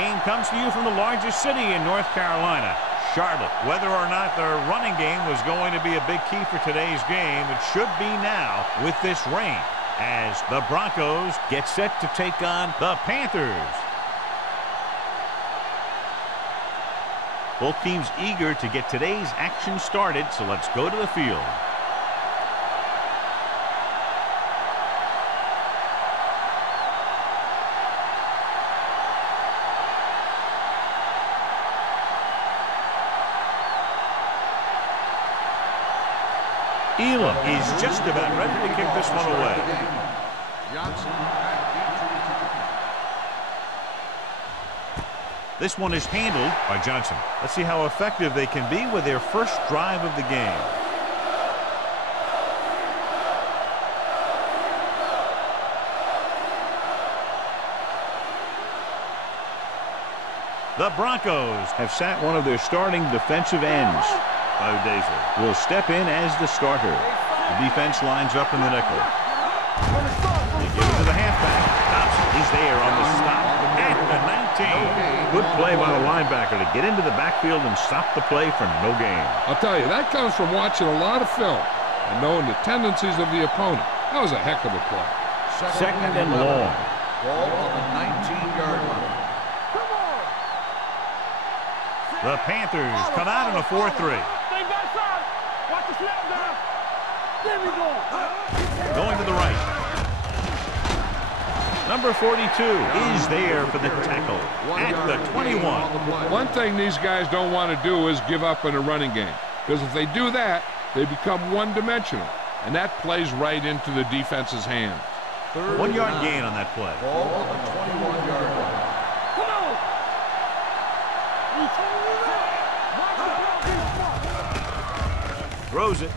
game comes to you from the largest city in North Carolina, Charlotte. Whether or not their running game was going to be a big key for today's game, it should be now with this rain, as the Broncos get set to take on the Panthers. Both teams eager to get today's action started, so let's go to the field. Elam is just about ready to kick this one away. This one is handled by Johnson. Let's see how effective they can be with their first drive of the game. The Broncos have sat one of their starting defensive ends. O'Daisy will step in as the starter. The defense lines up in the nickel. They give it to the halfback. Thompson is there on the stop at the 19. Good play by the linebacker to get into the backfield and stop the play for no gain. I'll tell you, that comes from watching a lot of film and knowing the tendencies of the opponent. That was a heck of a play. Second and long. Ball on the 19-yard line. The Panthers come out in a 4-3. Going to the right. Number 42 is there for the tackle at the 21. One thing these guys don't want to do is give up in a running game, because if they do that, they become one-dimensional, and that plays right into the defense's hands. 1 yard gain on that play. Ball on the 21-yard line. Throws it.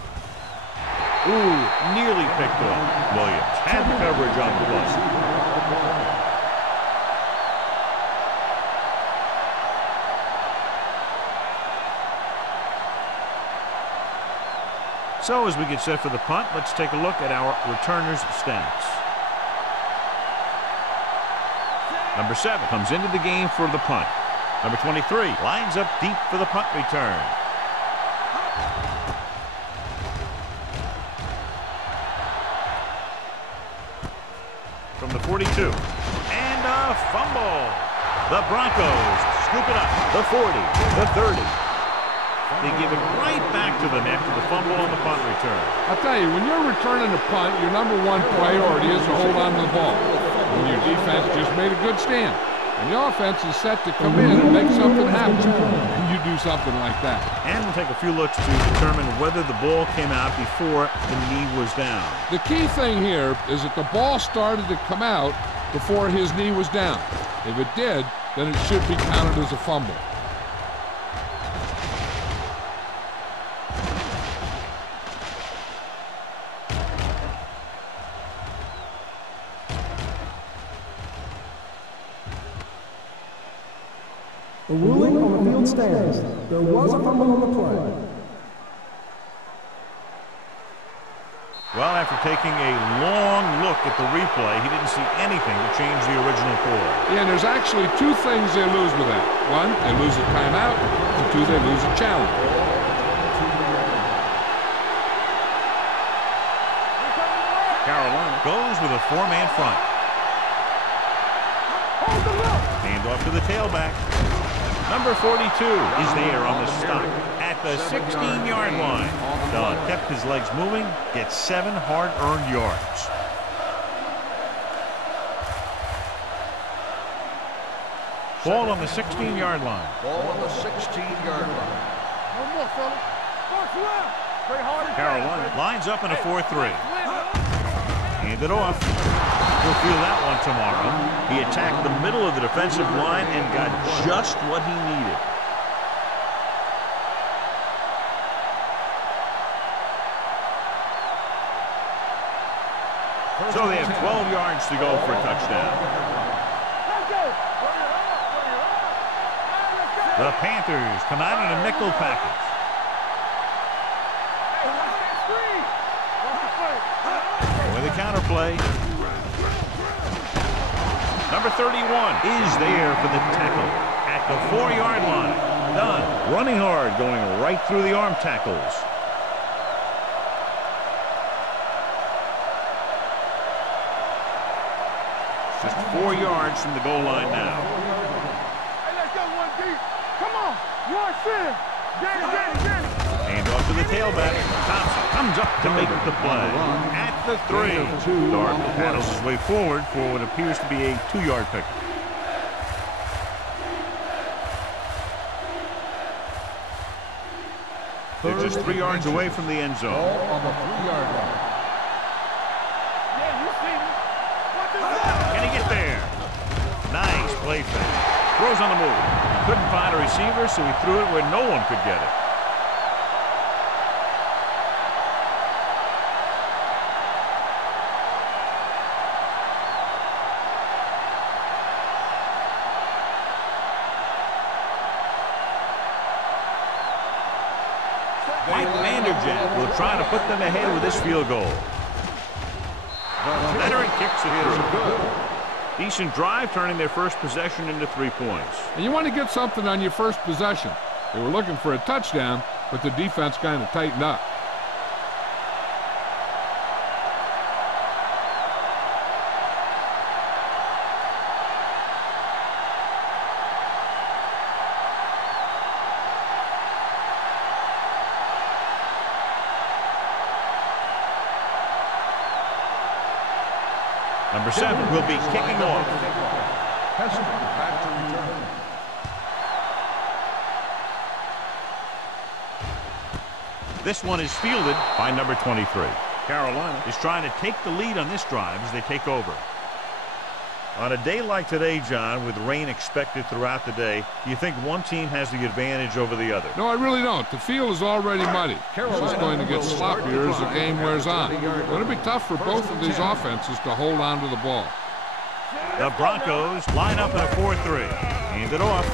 Ooh, nearly picked off. Williams had the coverage on the play. So as we get set for the punt, let's take a look at our returners' stats. Number 7 comes into the game for the punt. Number 23 lines up deep for the punt return. From the 42. And a fumble. The Broncos scoop it up. The 40. The 30. They give it right back to them after the fumble on the punt return. I'll tell you, when you're returning a punt, your number one priority is to hold on to the ball. When your defense just made a good stand. And the offense is set to come in and make something happen. And you do something like that. And we'll take a few looks to determine whether the ball came out before the knee was down. The key thing here is that the ball started to come out before his knee was down. If it did, then it should be counted as a fumble. The ruling on the field stands. There was a fumble on the play. Well, after taking a long look at the replay, he didn't see anything to change the original call. Yeah, and there's actually two things they lose with that. One, they lose a timeout, and two, they lose a challenge. Carolina goes with a 4-man front. Hand off to the tailback. Number 42 is there on the stop at the 16-yard line. Don kept his legs moving, gets 7 hard-earned yards. Ball on the 16-yard line. Ball on the 16-yard line. Carolina lines up in a 4-3. Hand it off. He'll feel that one tomorrow. He attacked the middle of the defensive line and got just what he needed. So they have 12 yards to go for a touchdown. The Panthers come out in a nickel package. With a counter play. Number 31 is there for the tackle at the 4-yard line. Done. Running hard, going right through the arm tackles. Just 4 yards from the goal line now. Hey, let's go one deep. Come on. One sin. Get it. Hand off to the tailback. Thompson comes up to make the play. At the 3. Dart paddles his way forward for what appears to be a 2-yard pick. They're just 3 yards away from the end zone. Ball on the 3-yard line. Yeah, you see me. Can he get there? Nice play fake. Throws on the move. Couldn't find a receiver, so he threw it where no one could get it. Mike Vanderjagt will try to put them ahead with this field goal. Veteran kicks it through. Decent drive, turning their first possession into 3 points. And you want to get something on your first possession. They were looking for a touchdown, but the defense kind of tightened up. Number 7 will be kicking off. Hester back to return. This one is fielded by number 23. Carolina is trying to take the lead on this drive as they take over. On a day like today, John, with rain expected throughout the day, do you think one team has the advantage over the other? No, I really don't. The field is already muddy. It's just going to get sloppier as the game wears on. It'll be tough for both of these offenses to hold on to the ball. The Broncos line up in a 4-3. Hand it off.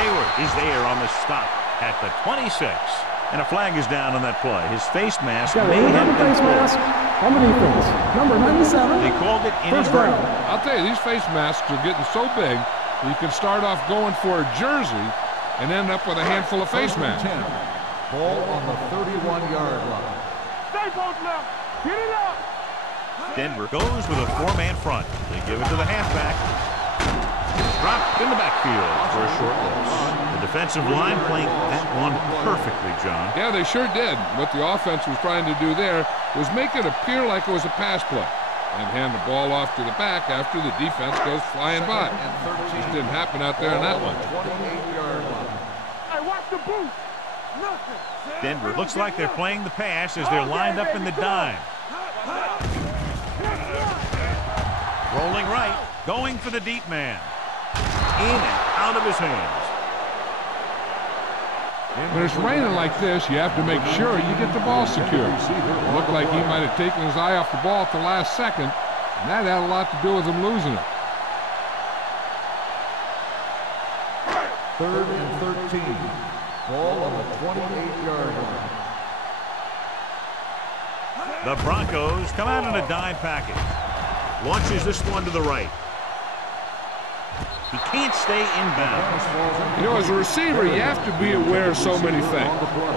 Hayward is there on the stop at the 26. And a flag is down on that play. His face mask Got a may ring have on the been face pulled. mask on the defense. Number 97. They called it First down. inadvertent. I'll tell you, these face masks are getting so big, you can start off going for a jersey and end up with a handful of face masks. Ball on the 31-yard line. Stay both left. Get it up. Denver goes with a 4-man front. They give it to the halfback. Dropped in the backfield for a short loss. The defensive line playing that one perfectly, John. Yeah, they sure did. What the offense was trying to do there was make it appear like it was a pass play and hand the ball off to the back after the defense goes flying by. Just didn't happen out there in that one. 28-yard line. Hey, watch the booth. Nothing. Denver looks like they're playing the pass as they're lined up in the dime. Rolling right, going for the deep man. In and out of his hands. When it's raining like this, you have to make sure you get the ball secure. It looked like he might have taken his eye off the ball at the last second, and that had a lot to do with him losing it. 3rd and 13. Ball on the 28-yard line. The Broncos come out in a dime package. Launches this one to the right. He can't stay inbound. You know, as a receiver, you have to be aware of so many things.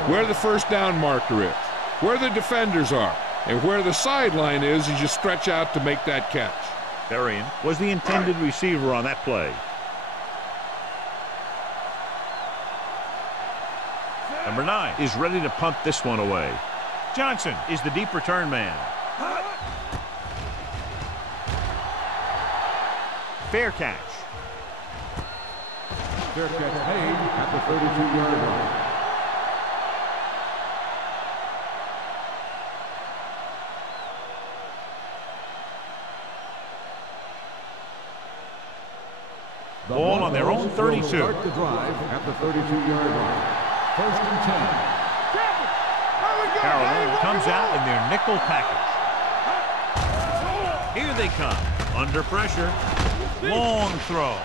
Where the first down marker is, where the defenders are, and where the sideline is as you stretch out to make that catch. Berrien was the intended receiver on that play. Number 9 is ready to punt this one away. Johnson is the deep return man. Fair catch. Fair catch made at the 32-yard line. Ball on their own 32. Start the drive at the 32-yard line. 1st and 10. Carolina comes out in their nickel package. Here they come. Under pressure. Long throw.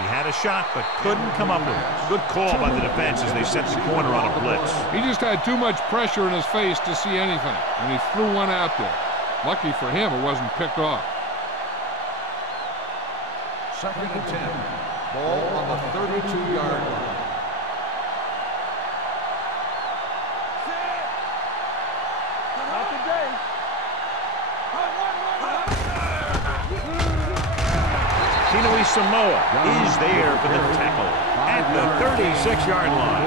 He had a shot, but couldn't come up with it. Good call by the defense as they set the corner on a blitz. He just had too much pressure in his face to see anything, and he threw one out there. Lucky for him, it wasn't picked off. 2nd and 10. Ball on the 32-yard line. Samoa is there for the tackle at the 36-yard line.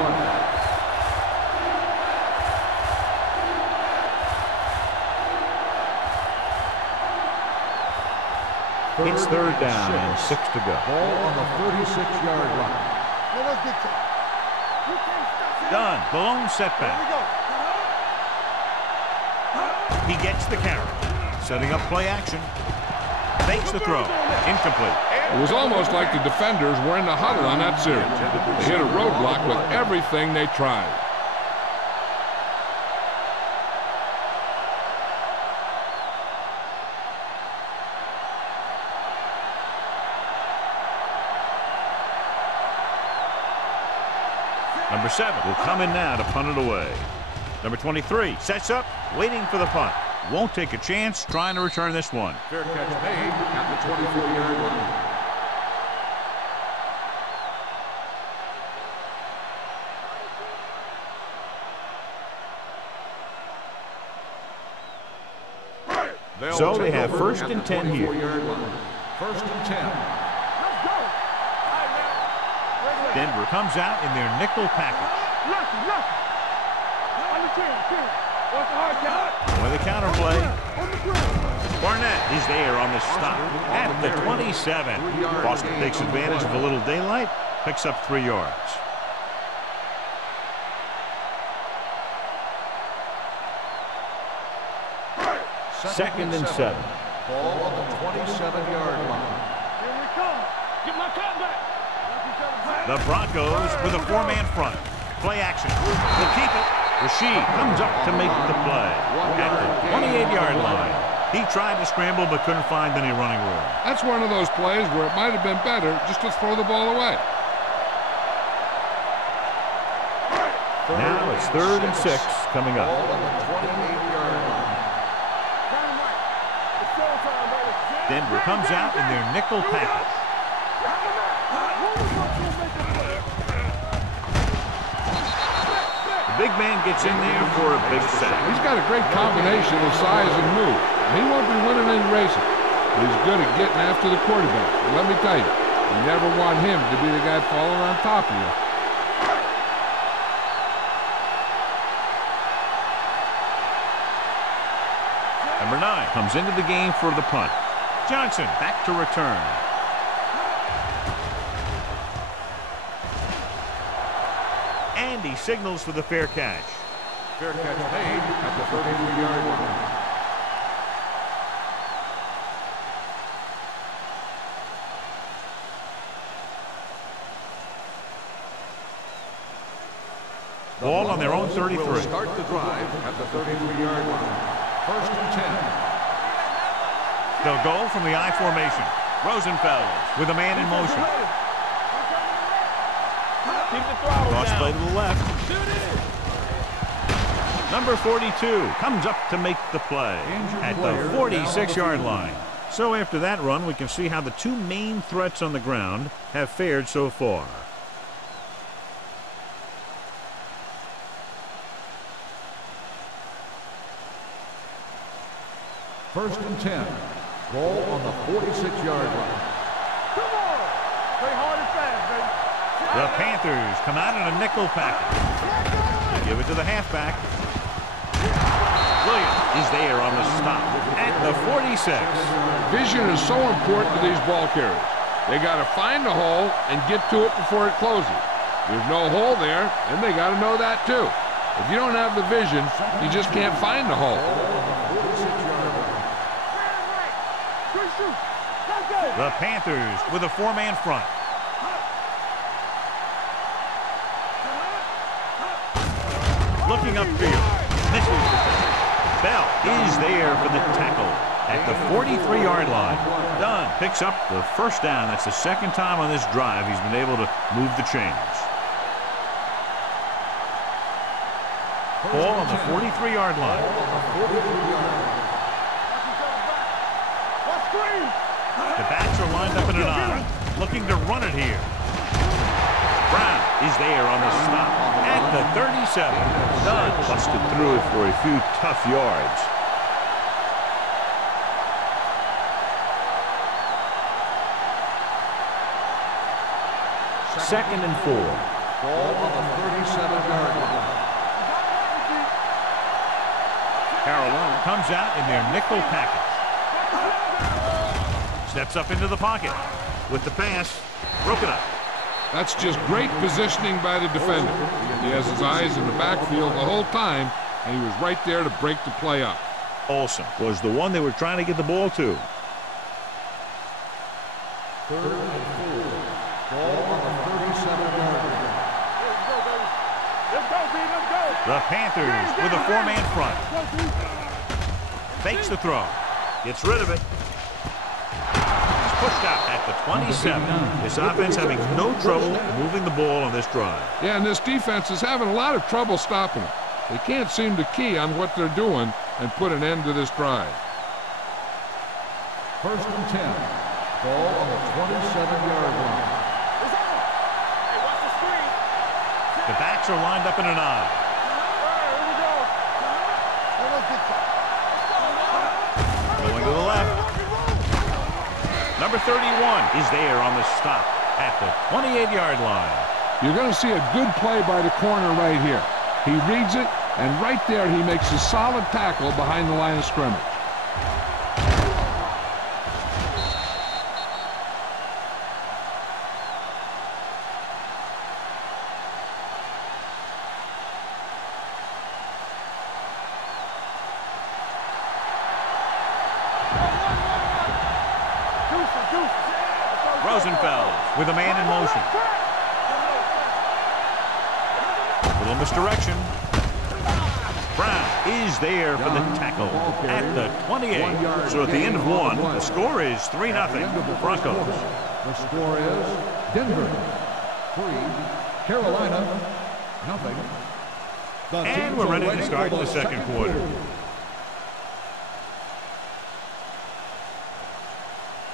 It's 3rd down and 6 to go. Ball on the 36-yard line. Done. Blown setback. He gets the carry. Setting up play action. Makes the throw. Incomplete. It was almost like the defenders were in the huddle on that series. They hit a roadblock with everything they tried. Number 7 will come in now to punt it away. Number 23 sets up, waiting for the punt. Won't take a chance trying to return this one. Fair catch made at the 24-yard line. So they have 1st and 10 here. 1st and 10. Denver comes out in their nickel package. With the counter play. Barnett is there on the stop at the 27. Boston takes advantage of a little daylight, picks up 3 yards. Second and 7. Ball on the 27-yard line. Here we come. Get my cut back. The Broncos with a 4-man front. Play action. Will keep it. Rashid comes up to make the play at the 28-yard line. He tried to scramble but couldn't find any running room. That's one of those plays where it might have been better just to throw the ball away. Now it's 3rd and 6 coming up. Ball on the 28-yard line. Denver comes out in their nickel package. The big man gets in there for a big sack. He's got a great combination of size and move. He won't be winning any races, but he's good at getting after the quarterback. And let me tell you, you never want him to be the guy falling on top of you. Number 9 comes into the game for the punt. Johnson back to return. And he signals for the fair catch. Fair catch made at the 33-yard line. Ball on their own 33. Will start the drive at the 33-yard line. 1st and 10. They'll go from the I formation. Rosenfeld with a man in motion. Cross play to the left. Number 42 comes up to make the play at the 46-yard line. So after that run, we can see how the 2 main threats on the ground have fared so far. First and 10. Ball on the 46-yard line. Come on. Play hard and fast, baby. The Panthers come out in a nickel package. They give it to the halfback. Williams is there on the stop at the 46. Vision is so important to these ball carriers. They got to find the hole and get to it before it closes. There's no hole there, and they got to know that too. If you don't have the vision, you just can't find the hole. The Panthers with a 4-man front. Looking upfield. Misses the tackle. Bell is there for the tackle at the 43-yard line. Dunn picks up the 1st down. That's the 2nd time on this drive he's been able to move the chains. Ball on the 43-yard line. The backs are lined up in an I, looking to run it here. Brown is there on the stop at the 37. Dunn busted through it for a few tough yards. Second and 4. Ball on the 37-yard line. Carolina comes out in their nickel package. Steps up into the pocket with the pass broken up. That's just great positioning by the defender. He has his eyes in the backfield the whole time, and he was right there to break the play up. Olsen was the one they were trying to get the ball to. Third and 4. Ball on the 37-yard line. Let's go, B, let's go. The Panthers with a 4-man front. Fakes the throw. Gets rid of it. He's pushed out at the 27. This offense having no trouble moving the ball on this drive. Yeah, and this defense is having a lot of trouble stopping it. They can't seem to key on what they're doing and put an end to this drive. First and 10. Ball on the 27-yard line. The backs are lined up in an I. Going to the left. Number 31 is there on the stop at the 28-yard line. You're going to see a good play by the corner right here. He reads it, and right there he makes a solid tackle behind the line of scrimmage. Rosenfeld with a man in motion. A little misdirection. Brown is there for the tackle at the 28. So at the end of one, the score is 3-0 Broncos. The score is Denver 3, Carolina nothing. And we're ready to start the second quarter.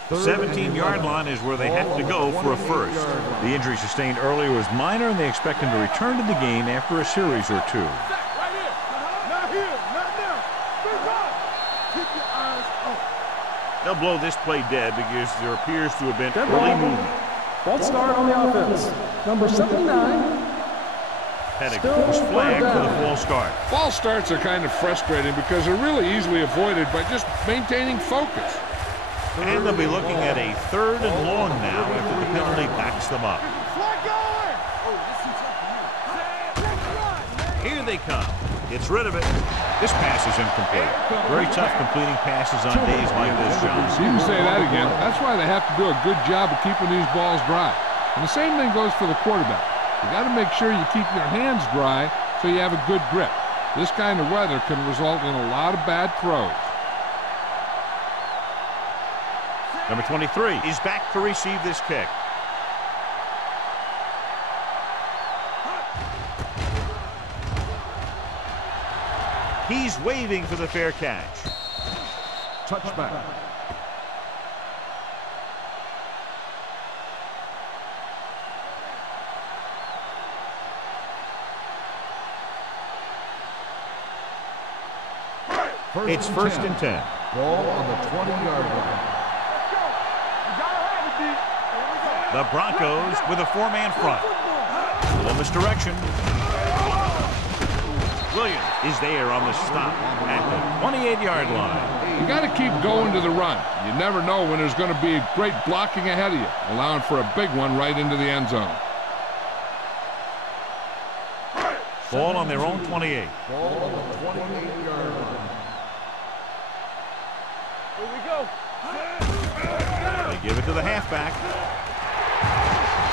The 17-yard line is where they have to go for a first. The injury sustained earlier was minor, and they expect him to return to the game after a series or two. Right here. Not here. Not now. Big up. Keep your eyes open. They'll blow this play dead because there appears to have been early movement. False start on the offense. Number 79. Had a goose flag for the false start. False starts are kind of frustrating because they're really easily avoided by just maintaining focus. And they'll be looking at a 3rd and long now after the penalty backs them up. Here they come. Gets rid of it. This pass is incomplete. Very tough completing passes on days like this, John. You can say that again. That's why they have to do a good job of keeping these balls dry. And the same thing goes for the quarterback. You got to make sure you keep your hands dry so you have a good grip. This kind of weather can result in a lot of bad throws. Number 23 is back to receive this kick. He's waving for the fair catch. Touchback. It's first and 10. Ball on the 20-yard line. The Broncos with a 4-man front. A little misdirection. Williams is there on the stop at the 28-yard line. You got to keep going to the run. You never know when there's going to be great blocking ahead of you, allowing for a big one right into the end zone. Ball on their own 28. Ball on the 28-yard line. Here we go. They give it to the halfback.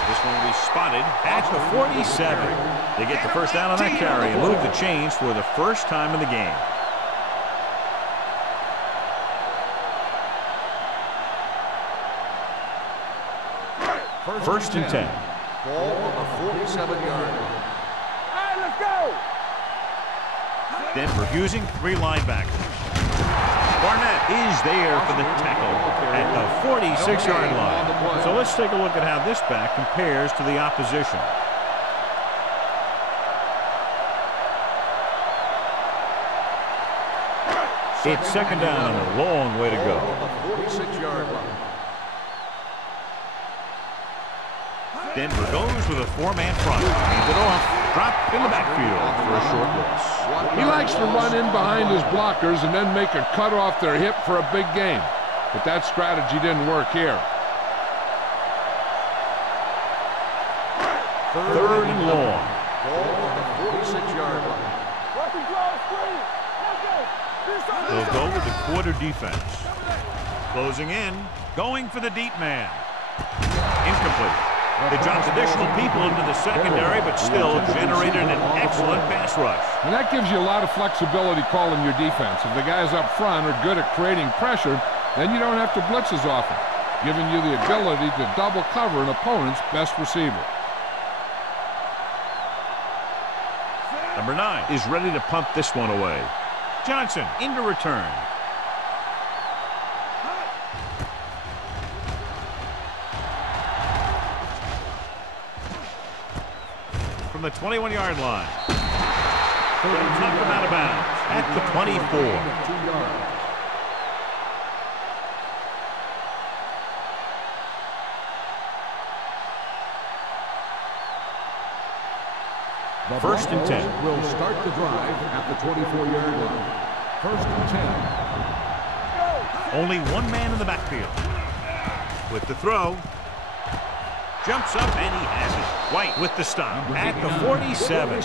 This one will be spotted at the 47. They get the first down on that carry and move the chains for the first time in the game. First and 10. Ball on the 47-yard line. All right, let's go. Denver using 3 linebackers. Barnett is there for the tackle at the 46-yard line. So let's take a look at how this back compares to the opposition. It's second down and a long way to go. On the 46-yard line. Denver goes with a four-man front. Hands it off. Drop in the backfield for a short loss. He likes to run in behind his blockers and then make a cut off their hip for a big gain. But that strategy didn't work here. Third and long. Ball on the 46-yard line. They'll go with the quarter defense. Closing in. Going for the deep man. Incomplete. They dropped additional people into the secondary, but still generated an excellent pass rush. And that gives you a lot of flexibility calling your defense. If the guys up front are good at creating pressure, then you don't have to blitz as often, giving you the ability to double cover an opponent's best receiver. Number 9 is ready to punt this one away. Johnson into return. From the 21-yard line. Knocked him out of bounds at the 24. First and 10. Will start the drive at the 24-yard line. First and 10. Only one man in the backfield. With the throw. Jumps up and he has it. White with the stop at the 47.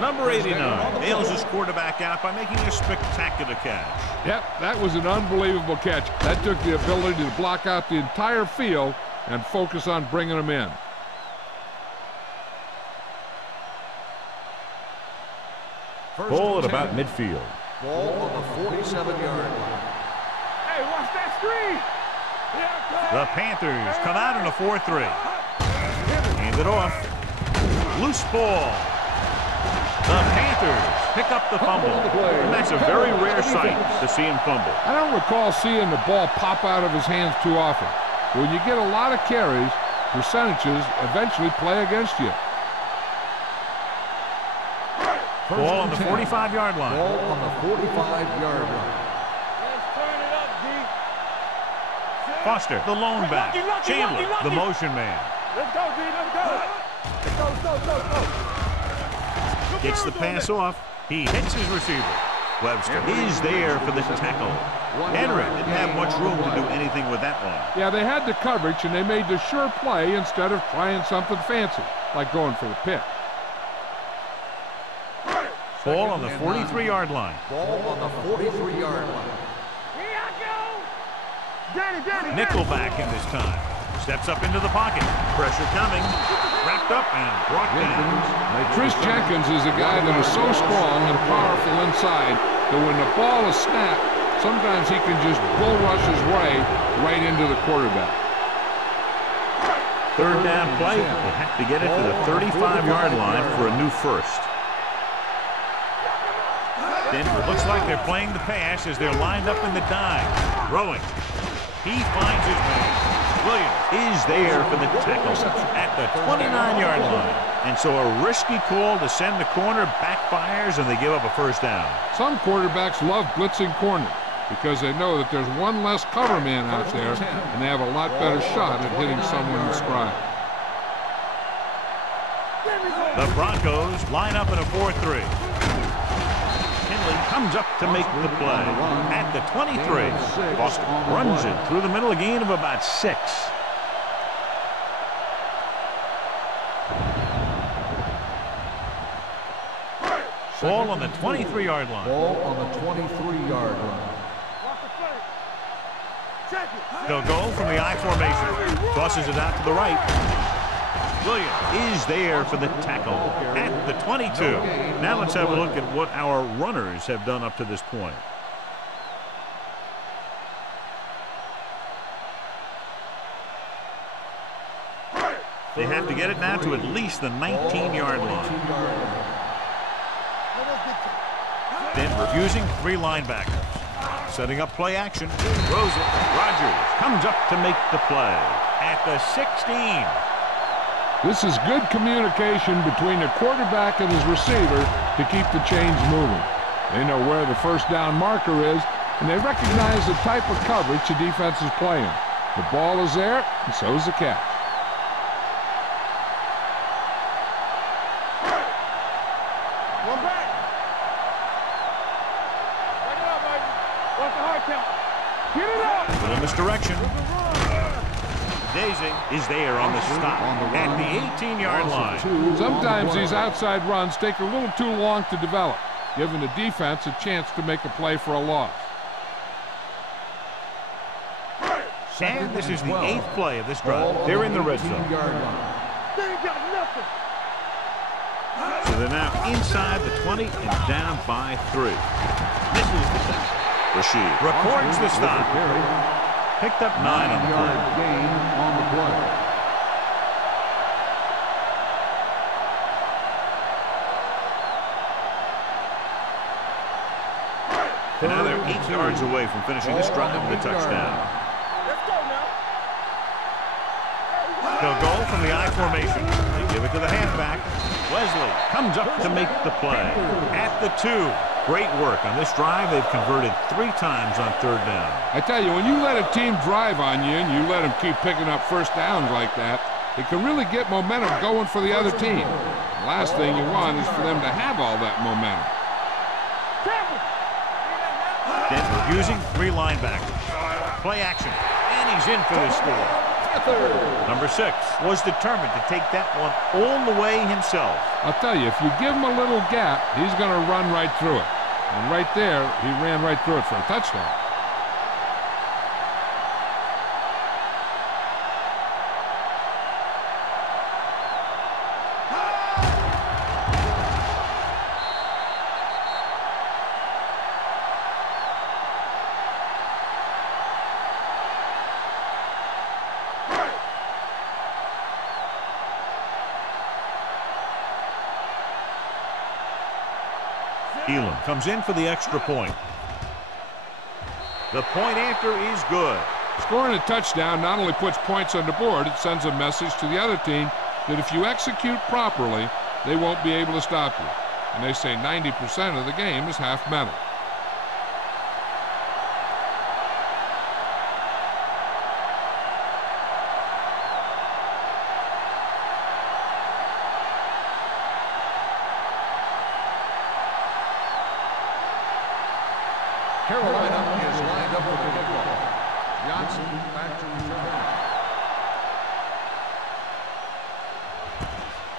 Number 89 nails his quarterback out by making a spectacular catch. Yep, that was an unbelievable catch. That took the ability to block out the entire field and focus on bringing them in. Ball at about midfield. Ball on the 47-yard line. Hey, watch that screen. The Panthers come out in a 4-3. Hand it off. Loose ball. The Panthers pick up the fumble. And that's a very rare sight to see him fumble. I don't recall seeing the ball pop out of his hands too often. When you get a lot of carries, percentages eventually play against you. Ball on the 45-yard line. Ball on the 45-yard line. Foster, the lone back. Chandler, the motion man. Let's go, D. Let's go. Go. Gets the pass off. He hits his receiver. Webster is there for the tackle. Henry didn't have much room to do anything with that one. Yeah, they had the coverage, and they made the sure play instead of trying something fancy, like going for the pick. Ball on the 43-yard line. Ball on the 43-yard line. Here I go. Danny. Nickelback in this time. Steps up into the pocket. Pressure coming. Wrapped up and brought down. Chris Jenkins is a guy that is so strong and powerful inside that when the ball is snapped, sometimes he can just bull rush his way right into the quarterback. Third down play. They have to get it to the 35-yard line for a new first. Denver looks like they're playing the pass as they're lined up in the dime. Throwing. He finds his man. Williams is there for the tackle at the 29-yard line. And so a risky call to send the corner backfires and they give up a first down. Some quarterbacks love blitzing corner because they know that there's one less cover man out there and they have a lot better shot at hitting someone in stride. The Broncos line up in a 4-3. Comes up to make the play at the 23. Foster runs it through the middle, a gain of about 6. Ball on the 23-yard line. Ball on the 23-yard line. They'll go from the I formation. Tosses it out to the right. Williams is there for the tackle at the 22. Now let's have a look at what our runners have done up to this point. They have to get it now to at least the 19-yard line. Denver using 3 linebackers. Setting up play action. Throws it. Rogers comes up to make the play at the 16. This is good communication between the quarterback and his receiver to keep the chains moving. They know where the first down marker is, and they recognize the type of coverage the defense is playing. The ball is there, and so is the catch. One back. Back it up, baby. What's the hard count? Get it up. Little misdirection. Daisy is there on the stop at the 18-yard line. Sometimes these outside runs take a little too long to develop, giving the defense a chance to make a play for a loss. And this is the 8th play of this drive. They're in the red zone. They ain't got nothing. So they're now inside the 20 and down by 3. This is the sack. Rashid records the stop. Picked up 9 on the play. Gain on the play. And now they're 8 yards away from finishing this drive with a touchdown. Let's go now. They'll go from the I formation. They give it to the halfback. Wesley comes up to make the play at the 2. Great work on this drive. They've converted 3 times on 3rd down. I tell you, when you let a team drive on you and you let them keep picking up first downs like that, it can really get momentum going for the other team. The last thing you want is for them to have all that momentum. Denver using 3 linebackers. Play action, and he's in for the score. Number 6 was determined to take that one all the way himself. I'll tell you, if you give him a little gap, he's going to run right through it. And right there, he ran right through it for a touchdown. Elam comes in for the extra point. The point after is good. Scoring a touchdown not only puts points on the board, it sends a message to the other team that if you execute properly, they won't be able to stop you. And they say 90% of the game is half mental. Carolina is lined up with the football. Johnson back to return.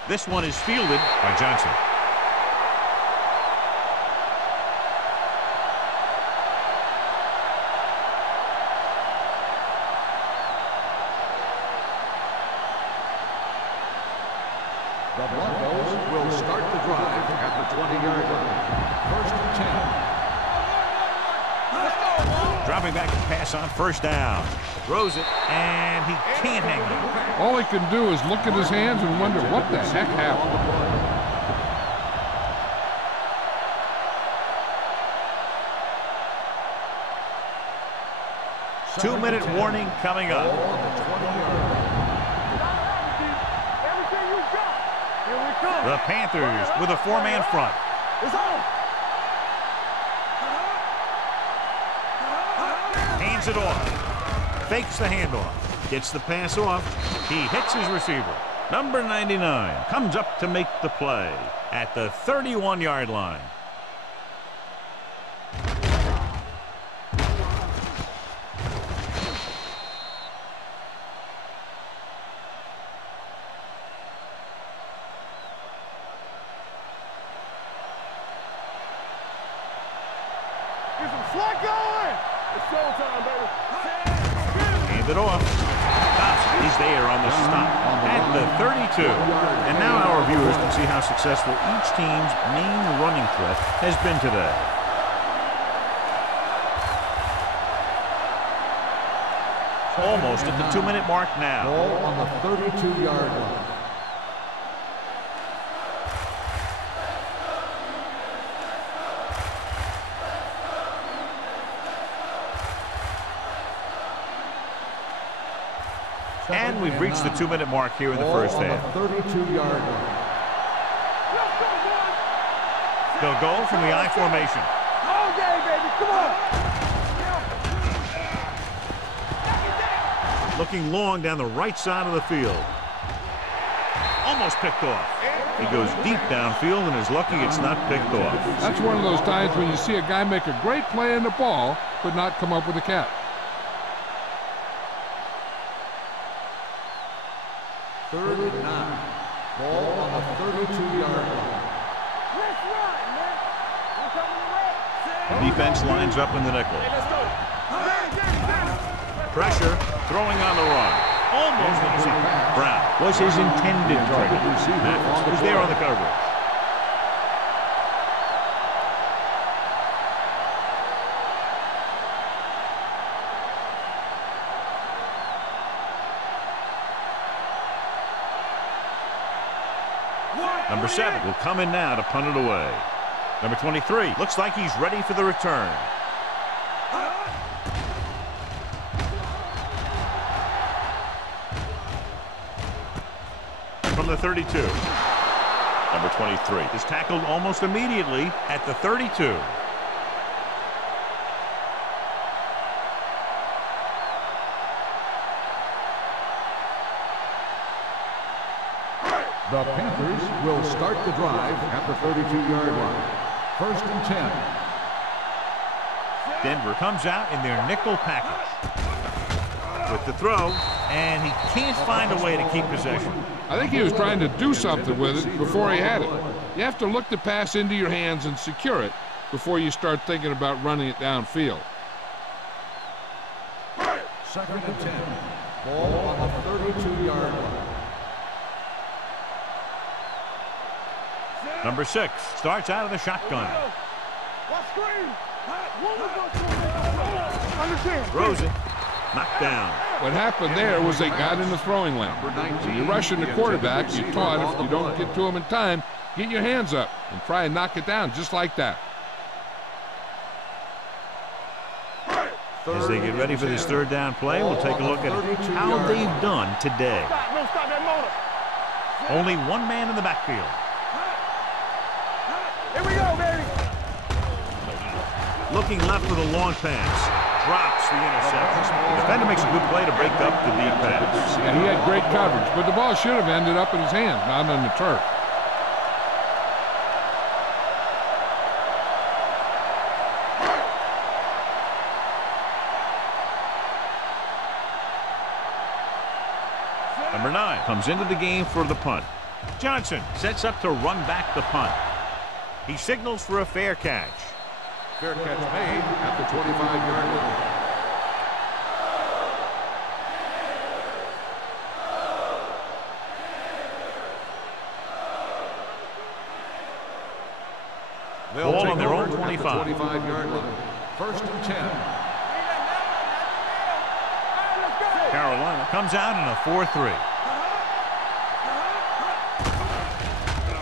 This one is fielded by Johnson. The Broncos will start the drive at the 20-yard line. 1st and 10. Dropping back to pass on 1st down. Throws it, and he can't hang on. All he can do is look at his hands and wonder what the heck happened. 2-minute warning coming up. Everything you got. Here we come. The Panthers with a 4-man front. It's on. Hands it off. Fakes the handoff. Gets the pass off. He hits his receiver. Number 99 comes up to make the play at the 31-yard line. Get some slack going. It's showtime, baby. Hand it off. Thompson is there on the stop at the 32. And now our viewers can see how successful each team's main running threat has been today. Almost at the 2-minute mark now. Ball on the 32-yard line. And we've reached the 2-minute mark here in the first half. 32-yard line. They'll go from the I formation. All day, baby. Come on. Looking long down the right side of the field. Almost picked off. He goes deep downfield and is lucky it's not picked off. That's one of those times when you see a guy make a great play in the ball, but not come up with a catch. Third and 9. Ball on the 32-yard line. Let's run, man. We're coming away. The defense lines up in the nickel. Pressure, throwing on the run. Almost intercepted. Brown was his intended target. Mathis was there on the coverage. Number 7 will come in now to punt it away. Number 23 looks like he's ready for the return. From the 32. Number 23 is tackled almost immediately at the 32. The Panthers will start the drive at the 32-yard line. First and 10. Denver comes out in their nickel package. With the throw, and he can't find a way to keep possession. I think he was trying to do something with it before he had it. You have to look the pass into your hands and secure it before you start thinking about running it downfield. Second and 10. Ball on the 32-yard line. Number 6 starts out of the shotgun. Throws it. Knocked down. What happened there was they got in the throwing lane. When you're rushing the quarterback, you're taught if you don't get to him in time, get your hands up and try and knock it down just like that. As they get ready for this third down play, we'll take a look at how they've done today. Only one man in the backfield. Here we go, baby. Looking left with a long pass. Drops the interception. The defender makes a good play to break up the deep pass. Yeah, he had great coverage, but the ball should have ended up in his hand, not on the turf. Number 9 comes into the game for the punt. Johnson sets up to run back the punt. He signals for a fair catch. Fair catch made at the 25-yard line. They'll Ball take on their over own 25. at the 25-yard line. First and 10. Carolina comes out in a 4-3.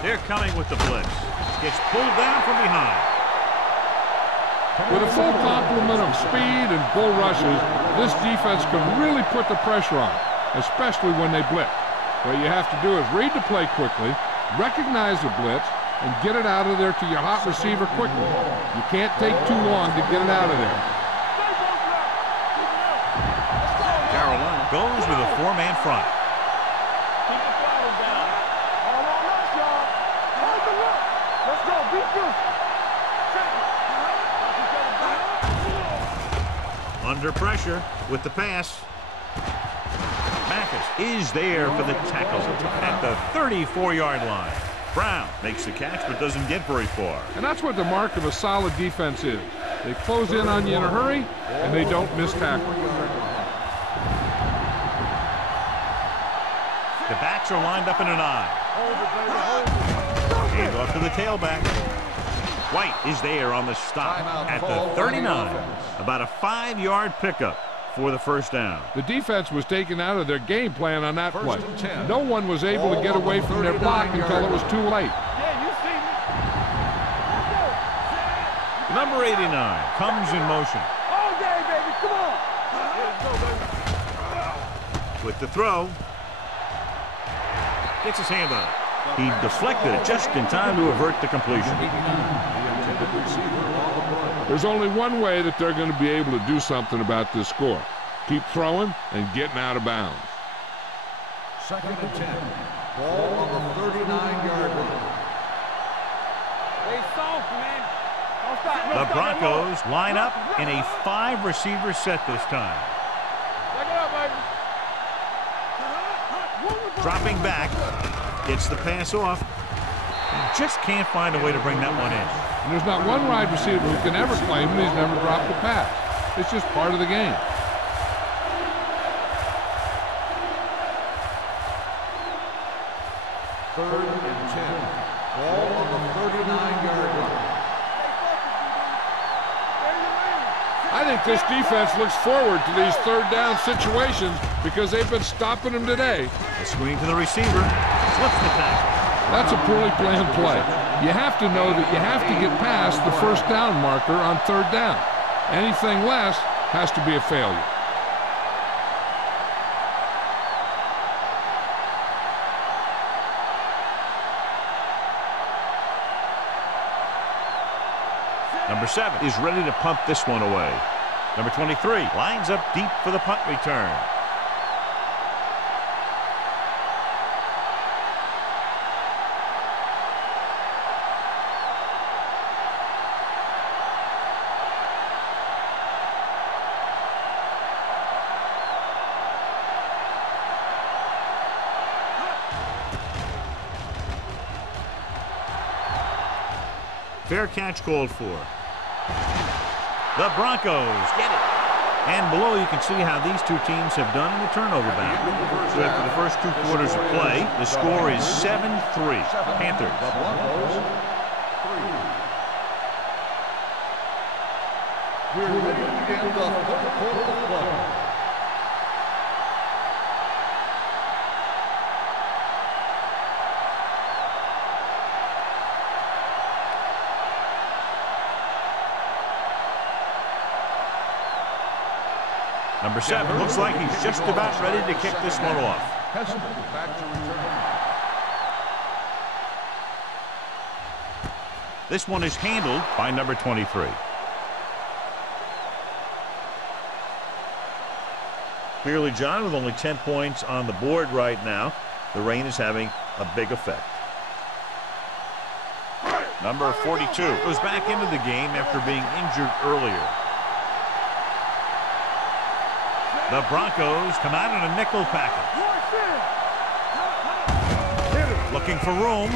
They're coming with the blitz. Gets pulled down from behind. With a full complement of speed and bull rushes, this defense can really put the pressure on, especially when they blitz. What you have to do is read the play quickly, recognize the blitz, and get it out of there to your hot receiver quickly. You can't take too long to get it out of there. Carolina goes with a 4-man front. Under pressure with the pass. Mathis is there for the tackle at the 34-yard line. Brown makes the catch but doesn't get very far. And that's what the mark of a solid defense is. They close in on you in a hurry, and they don't miss tackle. The backs are lined up in an I. Hand off to the tailback. White is there on the stop at the 39. About a 5-yard pickup for the first down. The defense was taken out of their game plan on that play. No one was able to get away from their block until it was too late. Number 89 comes in motion. All day, baby. Come on. with the throw. Gets his hand on it. He deflected it just in time to avert the completion. There's only one way that they're going to be able to do something about this score. Keep throwing and getting out of bounds. 2nd and 10. Ball on the 39-yard line. Hey, soft, man. Don't stop. The Broncos line up in a 5-receiver set this time. Back it up, baby. Dropping back. Gets the pass off. Just can't find a way to bring that one in. And there's not one wide receiver who can ever claim that he's never dropped a pass. It's just part of the game. Third and 10. Ball on the 39-yard line. I think this defense looks forward to these third down situations because they've been stopping them today. The screen to the receiver. Slips the tackle. That's a poorly planned play. You have to know that you have to get past the first down marker on third down. Anything less has to be a failure. Number 7 is ready to punt this one away. Number 23 lines up deep for the punt return. Fair catch called for. The Broncos get it. And below you can see how these two teams have done in the turnover battle. So after the first 2 quarters of play, the score is 7-3. Panthers. The Broncos, 3. We're ready to begin the 3rd quarter of play. Number 7 looks like he's just about ready to kick this one off. Heston back to return. This one is handled by number 23. Clearly, John, with only 10 points on the board right now, the rain is having a big effect. Number 42 goes back into the game after being injured earlier. The Broncos come out in a nickel package. Looking for room.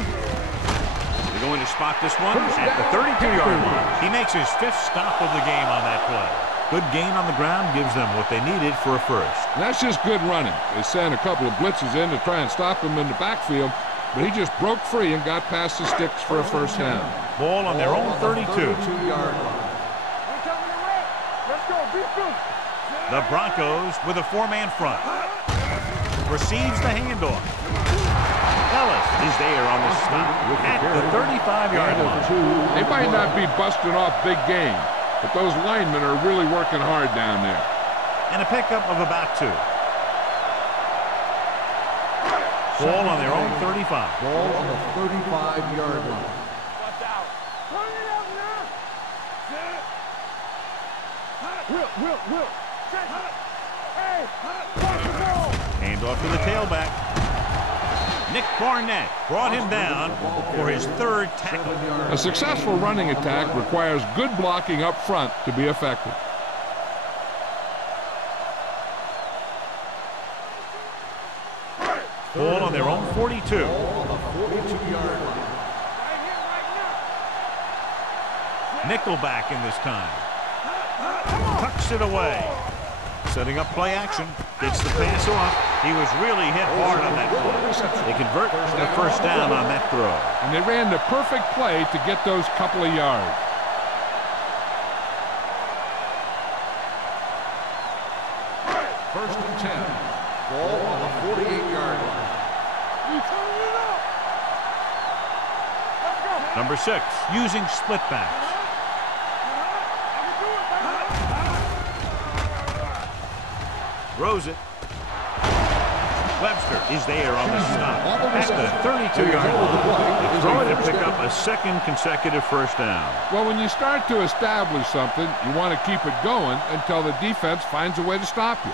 They're going to spot this one at the 32-yard line. He makes his 5th stop of the game on that play. Good gain on the ground gives them what they needed for a first. And that's just good running. They sent a couple of blitzes in to try and stop him in the backfield, but he just broke free and got past the sticks for a first down. Ball on their own 32. 32-yard line. Let's go. Be good. The Broncos with a 4-man front. Receives the handoff. Ellis is there on the stop at the 35-yard line. They might not be busting off big game, but those linemen are really working hard down there. And a pickup of about 2. Ball on their own 35. Ball on the 35-yard line. Turn it up now. Will. Hey, Hand off to the tailback. Nick Barnett brought him down for his 3rd tackle. A successful running attack requires good blocking up front to be effective. Ball on their own 42. Ball on the 42-yard line. Nickelback in this time. Tucks it away. Setting up play action. Gets the pass off. He was really hit hard on that play. They convert to the first down on that throw. And they ran the perfect play to get those couple of yards. First and 10. Ball on the 48-yard line. You turn it up. Let's go. Number 6 using split backs. Throws it. Webster is there on the stop at the 32-yard line. He's going to pick up a second consecutive first down. Well, when you start to establish something, you want to keep it going until the defense finds a way to stop you.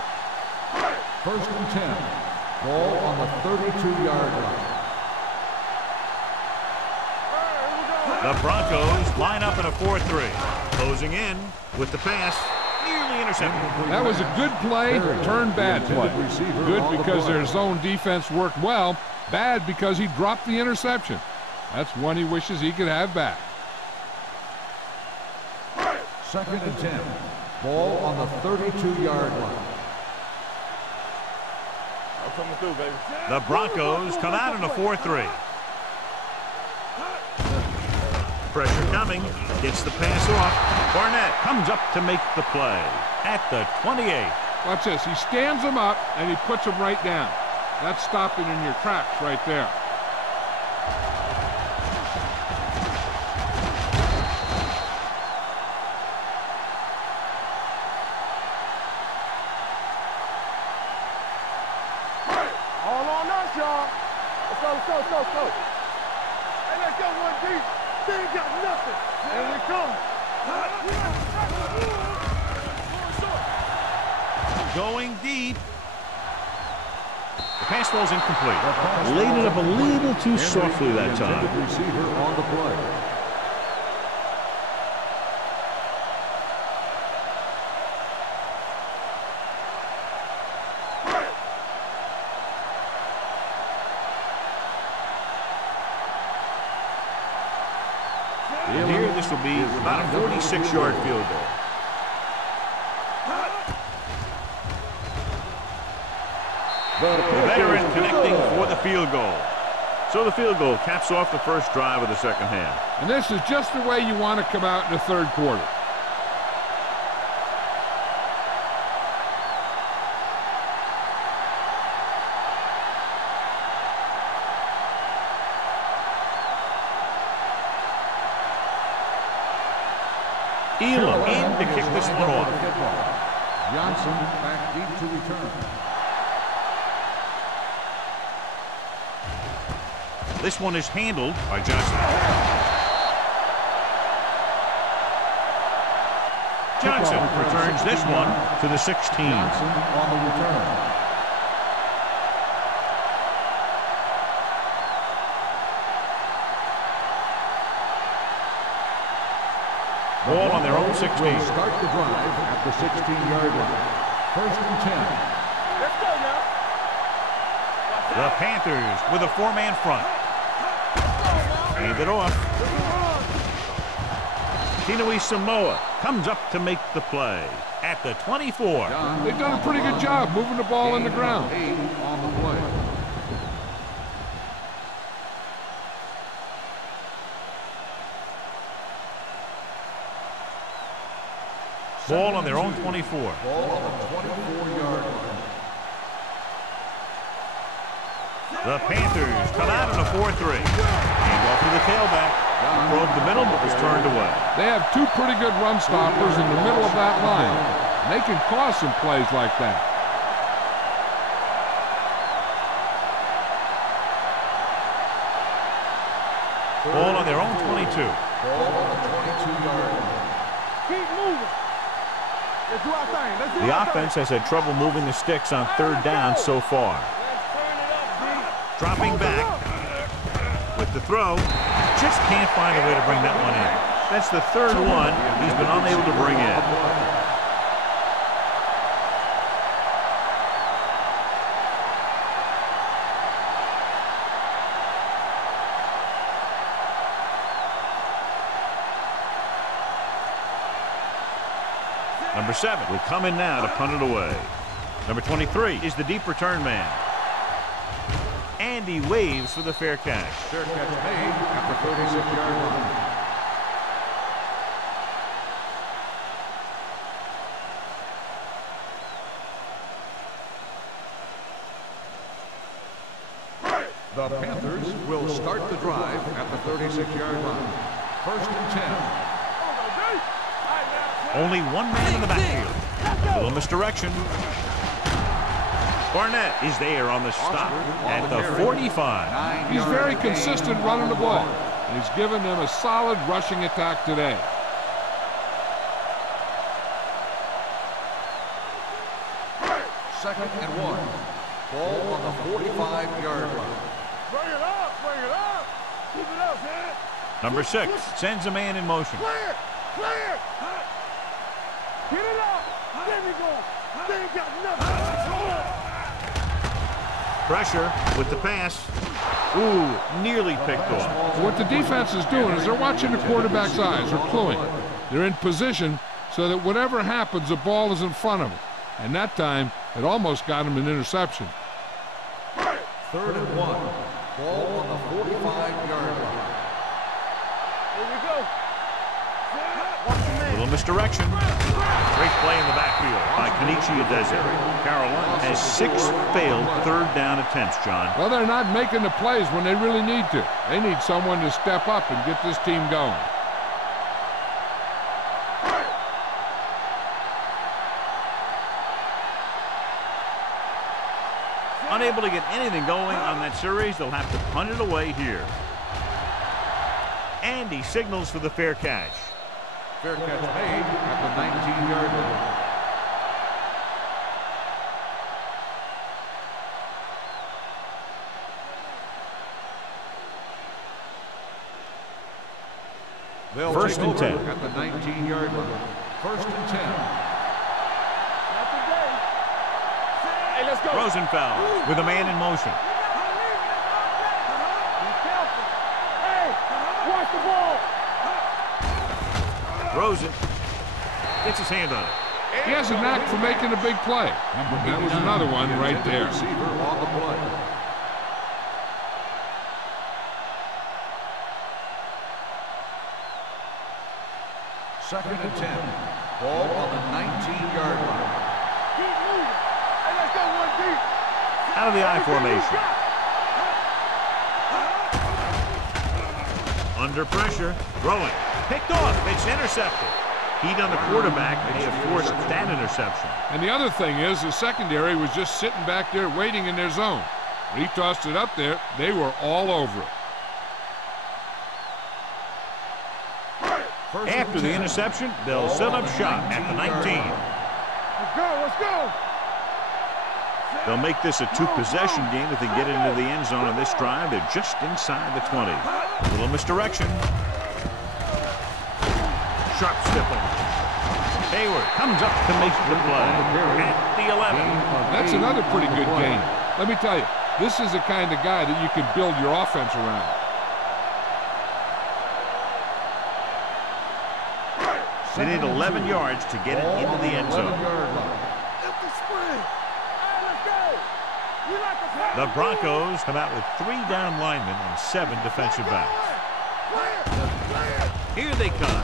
First and 10. Ball on the 32-yard line. The Broncos line up in a 4-3. Closing in with the pass. Nearly intercepted. That was a good play, turned bad play. Good because their zone defense worked well. Bad because he dropped the interception. That's one he wishes he could have back. Second and 10. Ball on the 32-yard line. Coming through, baby. The Broncos come out in a 4-3. Pressure coming. Gets the pass off. Barnett comes up to make the play at the 28. Watch this. He stands him up, and he puts him right down. That's stopping in your tracks right there. All on us, y'all. Let's go. Hey, let's go one deep. They ain't got nothing. And we come. Going deep. The pass falls incomplete. Laid it up a little too softly that time. Receiver on the play. And here this will be about a 46-yard field goal. The veteran connecting for the field goal. So the field goal caps off the first drive of the second half. And this is just the way you want to come out in the third quarter. Elam in to kick this one off. Johnson back deep to return. This one is handled by Johnson. Johnson returns this one to the 16. Johnson on the return. Ball on their own 16. Will start the drive at the 16-yard line. First and 10. Let's go now. The Panthers with a four-man front. Hand it off. Tinui Samoa comes up to make the play at the 24. They've done a pretty good job moving the ball in the ground. 8 on the play. Ball on their own 24. Ball on the 24-yard line. The Panthers come out in a 4-3. Hand off to the tailback. Probed the middle, but was turned away. They have two pretty good run stoppers in the middle of that line. They can cause some plays like that. Ball on their own 22. Ball on the 22-yard line. Keep moving. Let's do our thing. Let's do The our thing. offense has had trouble moving the sticks on third down so far. Let's turn it up, D. Dropping back with the throw. Just can't find a way to bring that one in. That's the third one he's been unable to bring in. Number 7 will come in now to punt it away. Number 23 is the deep return man. And he waves for the fair catch. Fair catch made at the 36-yard line. The Panthers will start the drive at the 36-yard line. First and 10. Only one man in the backfield. A little misdirection. Barnett is there on the stop at the 45. He's very consistent running the ball, and he's given them a solid rushing attack today. Second and 1. Ball on the 45-yard line. Bring it up, bring it up. Keep it up, man. Number 6 sends a man in motion. Clear, clear. Get it up. There we go. They ain't got nothing. Pressure with the pass. Ooh, nearly picked off. What the defense is doing is they're watching the quarterback's eyes. They're cluing. They're in position so that whatever happens, the ball is in front of them. And that time, it almost got him an interception. Third and 1. Ball on the 45-yard line. Here we go. Watch the man. Little misdirection. Great play in the backfield by Kenichi Adeze. Carolina has 6 failed third down attempts, John. Well, they're not making the plays when they really need to. They need someone to step up and get this team going. Unable to get anything going on that series, they'll have to punt it away here. And he signals for the fair catch. Fair catch made at the 19-yard line. They'll First take and over 10. at the 19-yard line. First and 10. Not today. Hey, let's go. Rosenfeld with a man in motion. Be careful. Hey, watch the ball. Rosen gets his hand on it. He has a knack for making a big play. That was another one right there. Receiver on the play. Second and 10. Ball on the 19-yard line. Keep moving. Hey, let's go one deep. Out of the I formation. Under pressure. Throwing. Picked off. It's intercepted. Heat on the quarterback may have forced that interception. And the other thing is the secondary was just sitting back there waiting in their zone. When he tossed it up there, they were all over it. After the interception, they'll set up shop at the 19. Let's go, let's go. They'll make this a 2-possession game if they get into the end zone on this drive. They're just inside the 20. A little misdirection. Sharp stiffing. Hayward comes up to make the play at the 11. That's another pretty good game. Let me tell you, this is the kind of guy that you can build your offense around. They need 11 yards to get it into the end zone. Empty spring. Hey, let's go. We like to play. The Broncos come out with 3 down linemen and 7 defensive backs. Clear, clear. Here they come.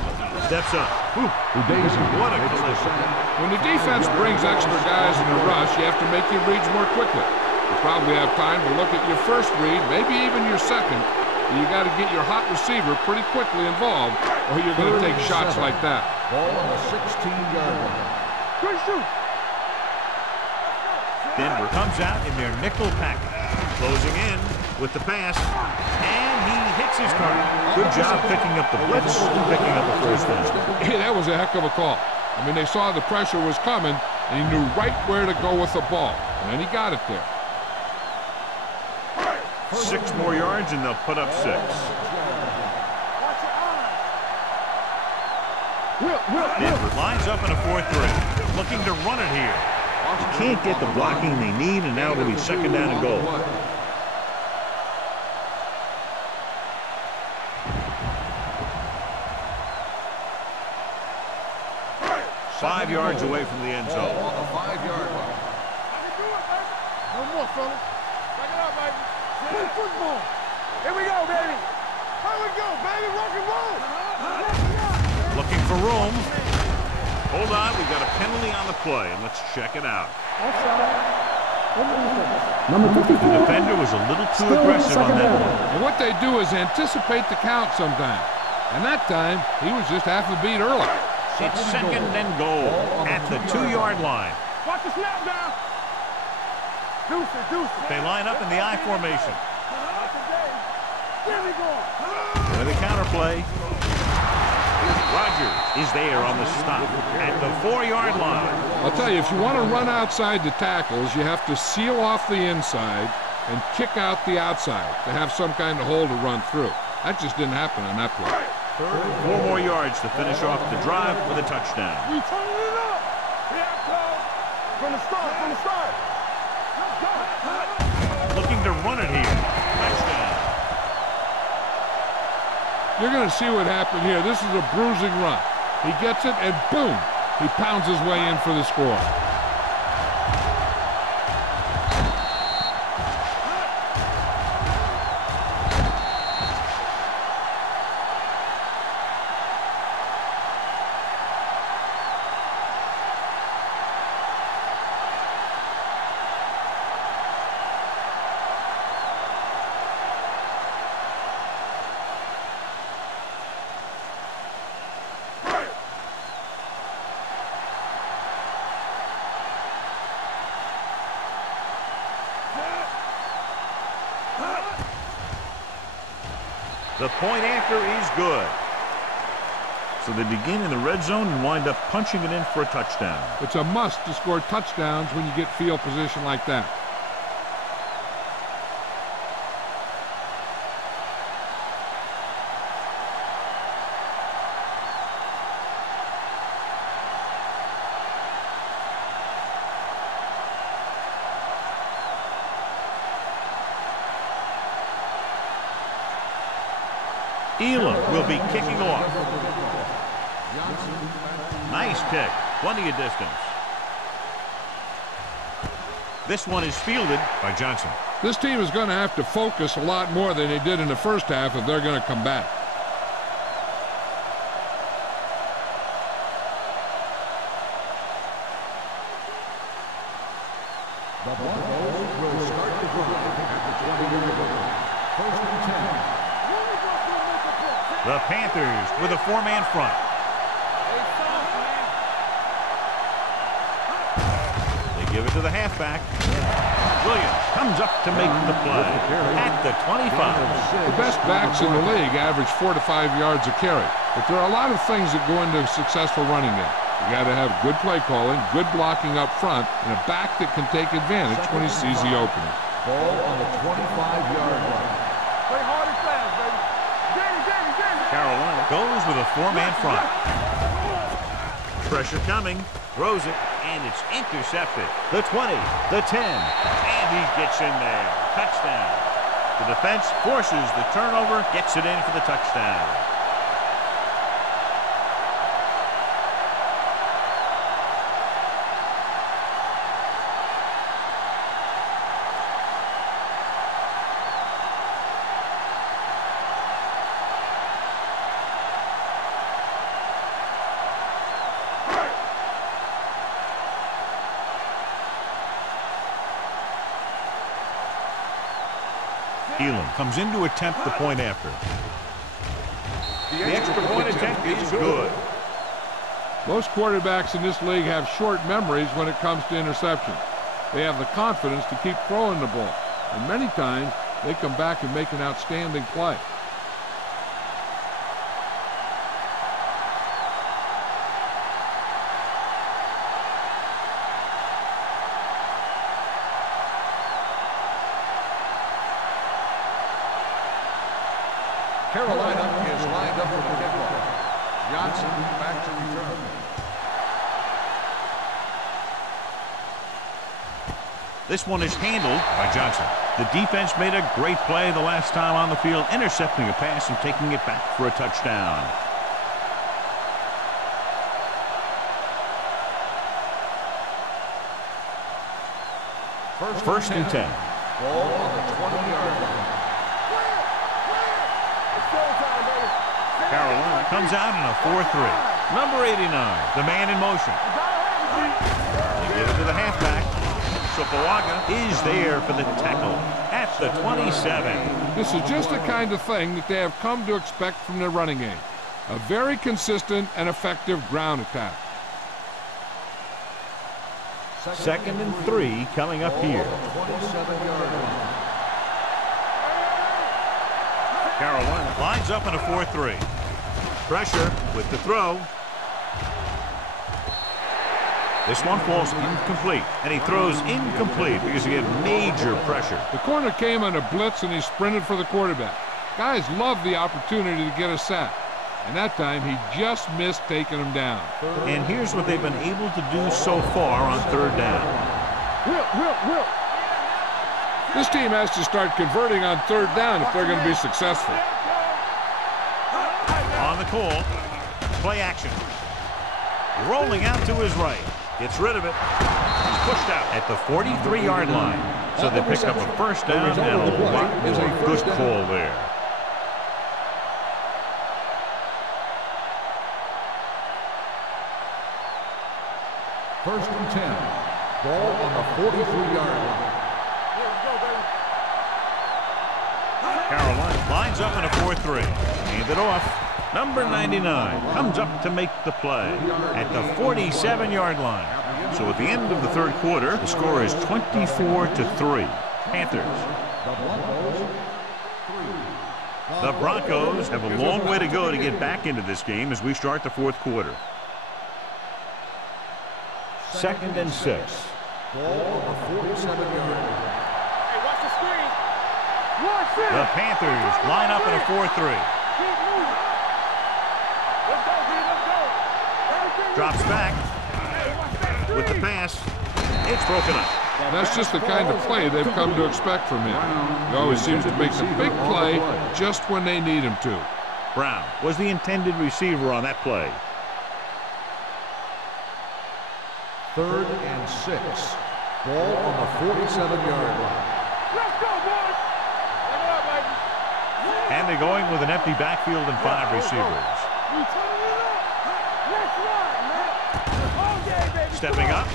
Steps up. Whew. What a collision. When the defense brings extra guys in the rush, you have to make your reads more quickly. You probably have time to look at your first read, maybe even your second. You got to get your hot receiver pretty quickly involved, or you're going to take shots like that. Ball on the 16-yard line. Good shoot. Denver comes out in their nickel package. Closing in with the pass. And he hits his target. Good job picking up the blitz and picking up the first down. Hey, that was a heck of a call. I mean, they saw the pressure was coming, and he knew right where to go with the ball. And he got it there. 6 more yards and they'll put up 6. Watch your eyes. Denver lines up in a 4-3. Looking to run it here. Can't get the blocking they need, and now it'll be second down and goal. Five yards away from the end zone. On the 5-yard line. I can do it, baby. One more, fellas. Back it up, baby. Play football. Here we go, baby. Here we go, baby. Rock and roll. Looking for room. Hold on, we've got a penalty on the play, and let's check it out. Number 54. The defender was a little too aggressive on that one. And what they do is anticipate the count sometimes. And that time, he was just half a beat early. It's second and goal at the 2-yard line. Watch the snap now. They line up in the I formation. There we go. With a counterplay. Rogers is there on the stop at the 4-yard line. I'll tell you, if you want to run outside the tackles, you have to seal off the inside and kick out the outside to have some kind of hole to run through. That just didn't happen on that play. 4 more yards to finish off the drive with a touchdown. We turning it up. Yeah, coach. From the start, from the start. Looking to run it here. Touchdown. You're going to see what happened here. This is a bruising run. He gets it, and boom, he pounds his way in for the score. The point after is good. So they begin in the red zone and wind up punching it in for a touchdown. It's a must to score touchdowns when you get field position like that. Elam will be kicking off. Nice kick. Plenty of distance. This one is fielded by Johnson. This team is going to have to focus a lot more than they did in the first half if they're going to come back. The Broncos will start the drive at the 20-yard line. First and 10. The Panthers with a 4-man front. They give it to the halfback. Williams comes up to make the play at the 25. The best backs in the league average 4 to 5 yards a carry. But there are a lot of things that go into a successful running game. You got to have good play calling, good blocking up front, and a back that can take advantage when he sees the opening. Ball on the 25-yard line. Play hard and fast, baby. Carolina goes with a 4-man front. Pressure coming, throws it, and it's intercepted. The 20, the 10, and he gets in there. Touchdown. The defense forces the turnover, gets it in for the touchdown. Elam comes in to attempt the point after. The extra point attempt is good. Most quarterbacks in this league have short memories when it comes to interception. They have the confidence to keep throwing the ball, and many times they come back and make an outstanding play. Carolina is lined up for the kickoff. Johnson back to return. This one is handled by Johnson. The defense made a great play the last time on the field, intercepting a pass and taking it back for a touchdown. First and 10. Ball on the 20-yard line. Carolina comes out in a 4-3. Number 89, the man in motion. They give it to the halfback. Sopoaga is there for the tackle at the 27. This is just the kind of thing that they have come to expect from their running game. A very consistent and effective ground attack. 2nd and 3 coming up here. 27-yard line. Carolina lines up in a 4-3. Pressure with the throw. This one falls incomplete, and he throws incomplete because he had major pressure. The corner came on a blitz, and he sprinted for the quarterback. Guys love the opportunity to get a sack, and that time he just missed taking him down. And here's what they've been able to do so far on 3rd down. Will. This team has to start converting on 3rd down if they're going to be successful. On the call, play action. Rolling out to his right. Gets rid of it. He's pushed out at the 43-yard line. So they pick up a 1st down and a lot more. Good call there. First and 10. Ball on the 43-yard line. Carolina lines up in a 4-3. Hand it off. Number 99 comes up to make the play at the 47-yard line. So at the end of the 3rd quarter, the score is 24-3. Panthers. The Broncos have a long way to go to get back into this game as we start the 4th quarter. 2nd and 6. Ball on the 47-yard line. Hey, watch the screen. Watch it. The Panthers line up in a 4-3. Keep moving. Let's go, dude. Let's go. Drops back with the pass. It's broken up. That's just the kind of play they've come to expect from him. He always seems to make the big play just when they need him to. Brown was the intended receiver on that play. 3rd and 6. Ball on the 47-yard line. Let's go, boys. Take it up, baby. And they're going with an empty backfield and 5 receivers. We turning it up. Let's ride, man. All day, baby. Stepping up.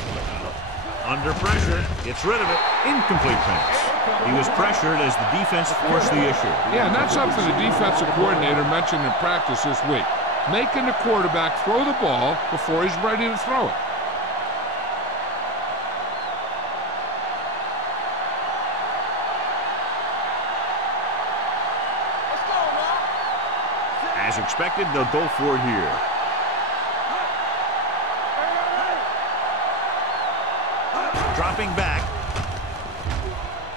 Under pressure. Gets rid of it. Incomplete pass. He was pressured as the defense forced the issue. Yeah, and that's something the defensive coordinator mentioned in practice this week. Making the quarterback throw the ball before he's ready to throw it. As expected, they'll go for it here. Dropping back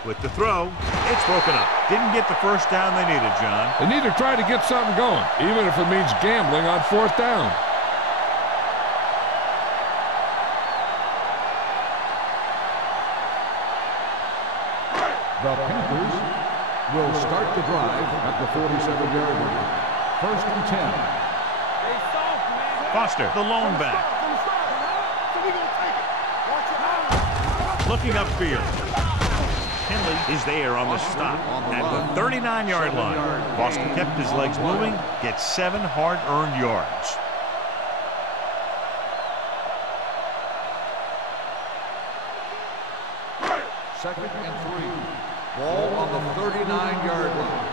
with the throw. It's broken up. Didn't get the 1st down they needed, John. They need to try to get something going, even if it means gambling on 4th down. The Panthers will start the drive at the 47-yard line. 1st and 10. They soft, man. Foster, the lone back. From the start. So we gonna take it. Watch your eyes. Looking upfield. Henley is there on the stop at the 39-yard line. Boston kept his legs moving, gets 7 hard-earned yards. Second and 3. Ball on the 39-yard line.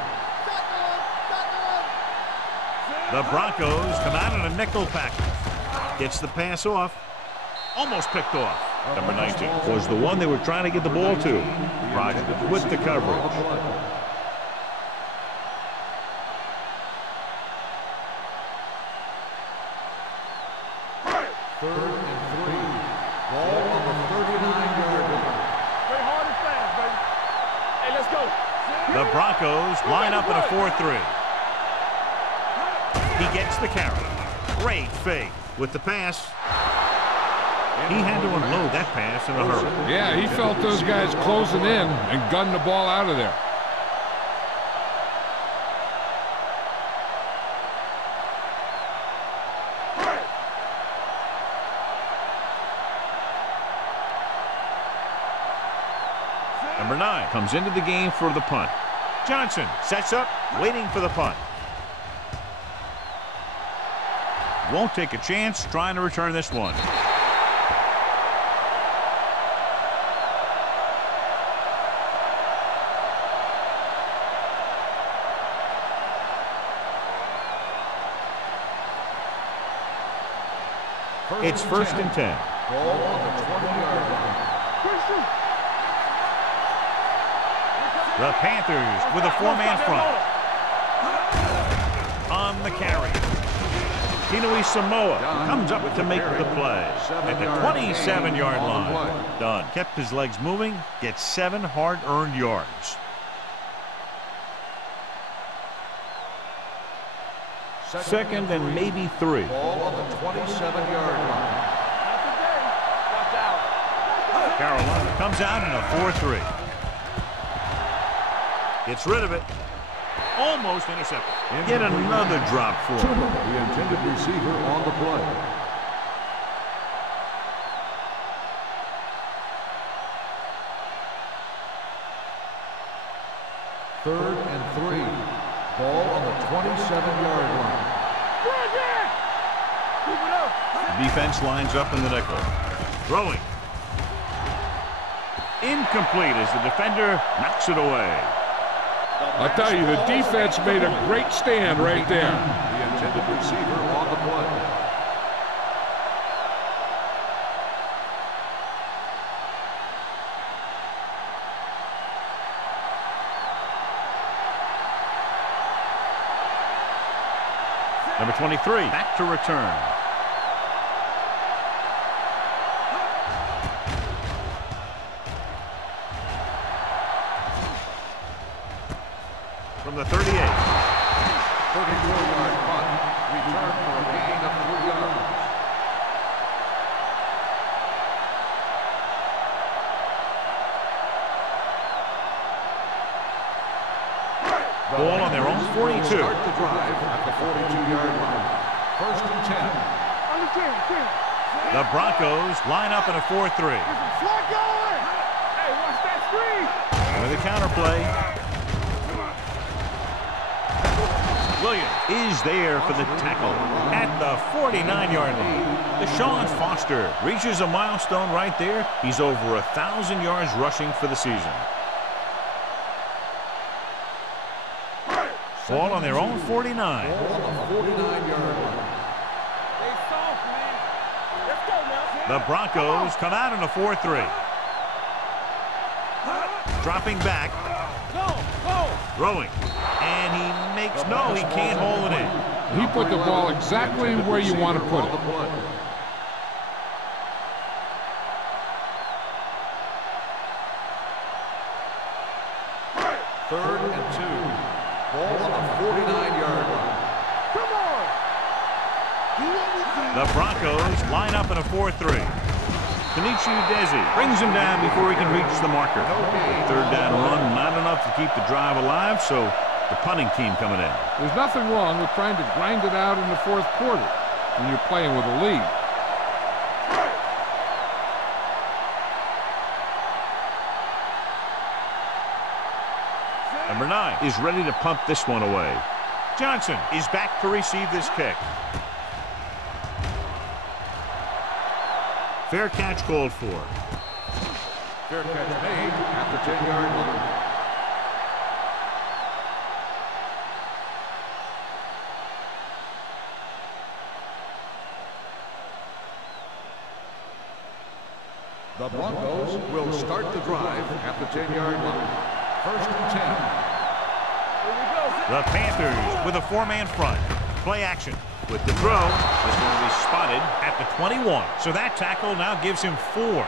The Broncos come out in a nickel package. Gets the pass off. Almost picked off. Number 19 was the one they were trying to get the ball to. Rogers with the coverage. Third and 3. Ball on the 39-yard line. Play hard and fast, baby. Hey, let's go. The Broncos line up in a 4-3. He gets the carry. Great fake with the pass. He had to unload that pass in a hurry. Yeah, he felt those guys closing in and gunned the ball out of there. Number 9 comes into the game for the punt. Johnson sets up, waiting for the punt. Won't take a chance trying to return this one. It's 1st and 10. Ball on the 20-yard line. The Panthers with a four-man front. On the carry. Kinui Samoa comes up to make the play at the 27-yard line. Done. Kept his legs moving, gets 7 hard-earned yards. Second and maybe 3. Ball on the 27-yard line. Carolina comes out in a 4-3. Gets rid of it. Almost intercepted. Yet another drop for him. The intended receiver on the play. Third and 3. Ball on the 27-yard line. The defense lines up in the nickel. Throwing. Incomplete as the defender knocks it away. I'll tell you, the defense made a great stand right there. The intended receiver on the play. Number 23, back to return. From the 38. 34-yard punt. Return for a gain of 3 yards. Ball on their own 42. Start the drive at the 42-yard line. First and 10. The Broncos line up in a 4-3. Hey, watch that screen. With a counterplay. Williams is there for the tackle at the 49-yard line. Deshaun Foster reaches a milestone right there. He's over 1,000 yards rushing for the season. Ball on their own 49. Ball on the 49-yard line. They soft, man. Let's go now. The Broncos come out in a 4-3. Dropping back. Throwing. And he makes no, he can't hold it in. He put the ball exactly where you want to put it. Third and 2. Ball on the 49-yard line. Come on. The Broncos line up in a 4-3. Kenichi Udeze brings him down before he can reach the marker. Third down run, not enough to keep the drive alive, so the punting team coming in. There's nothing wrong with trying to grind it out in the fourth quarter when you're playing with a lead. Number 9 is ready to pump this one away. Johnson is back to receive this kick. Fair catch called for. Fair catch made at the 10-yard line. The Broncos will start the drive at the 10-yard line. First and 10. The Panthers with a 4-man front. Play action. With the throw, this one will be spotted at the 21. So that tackle now gives him 4.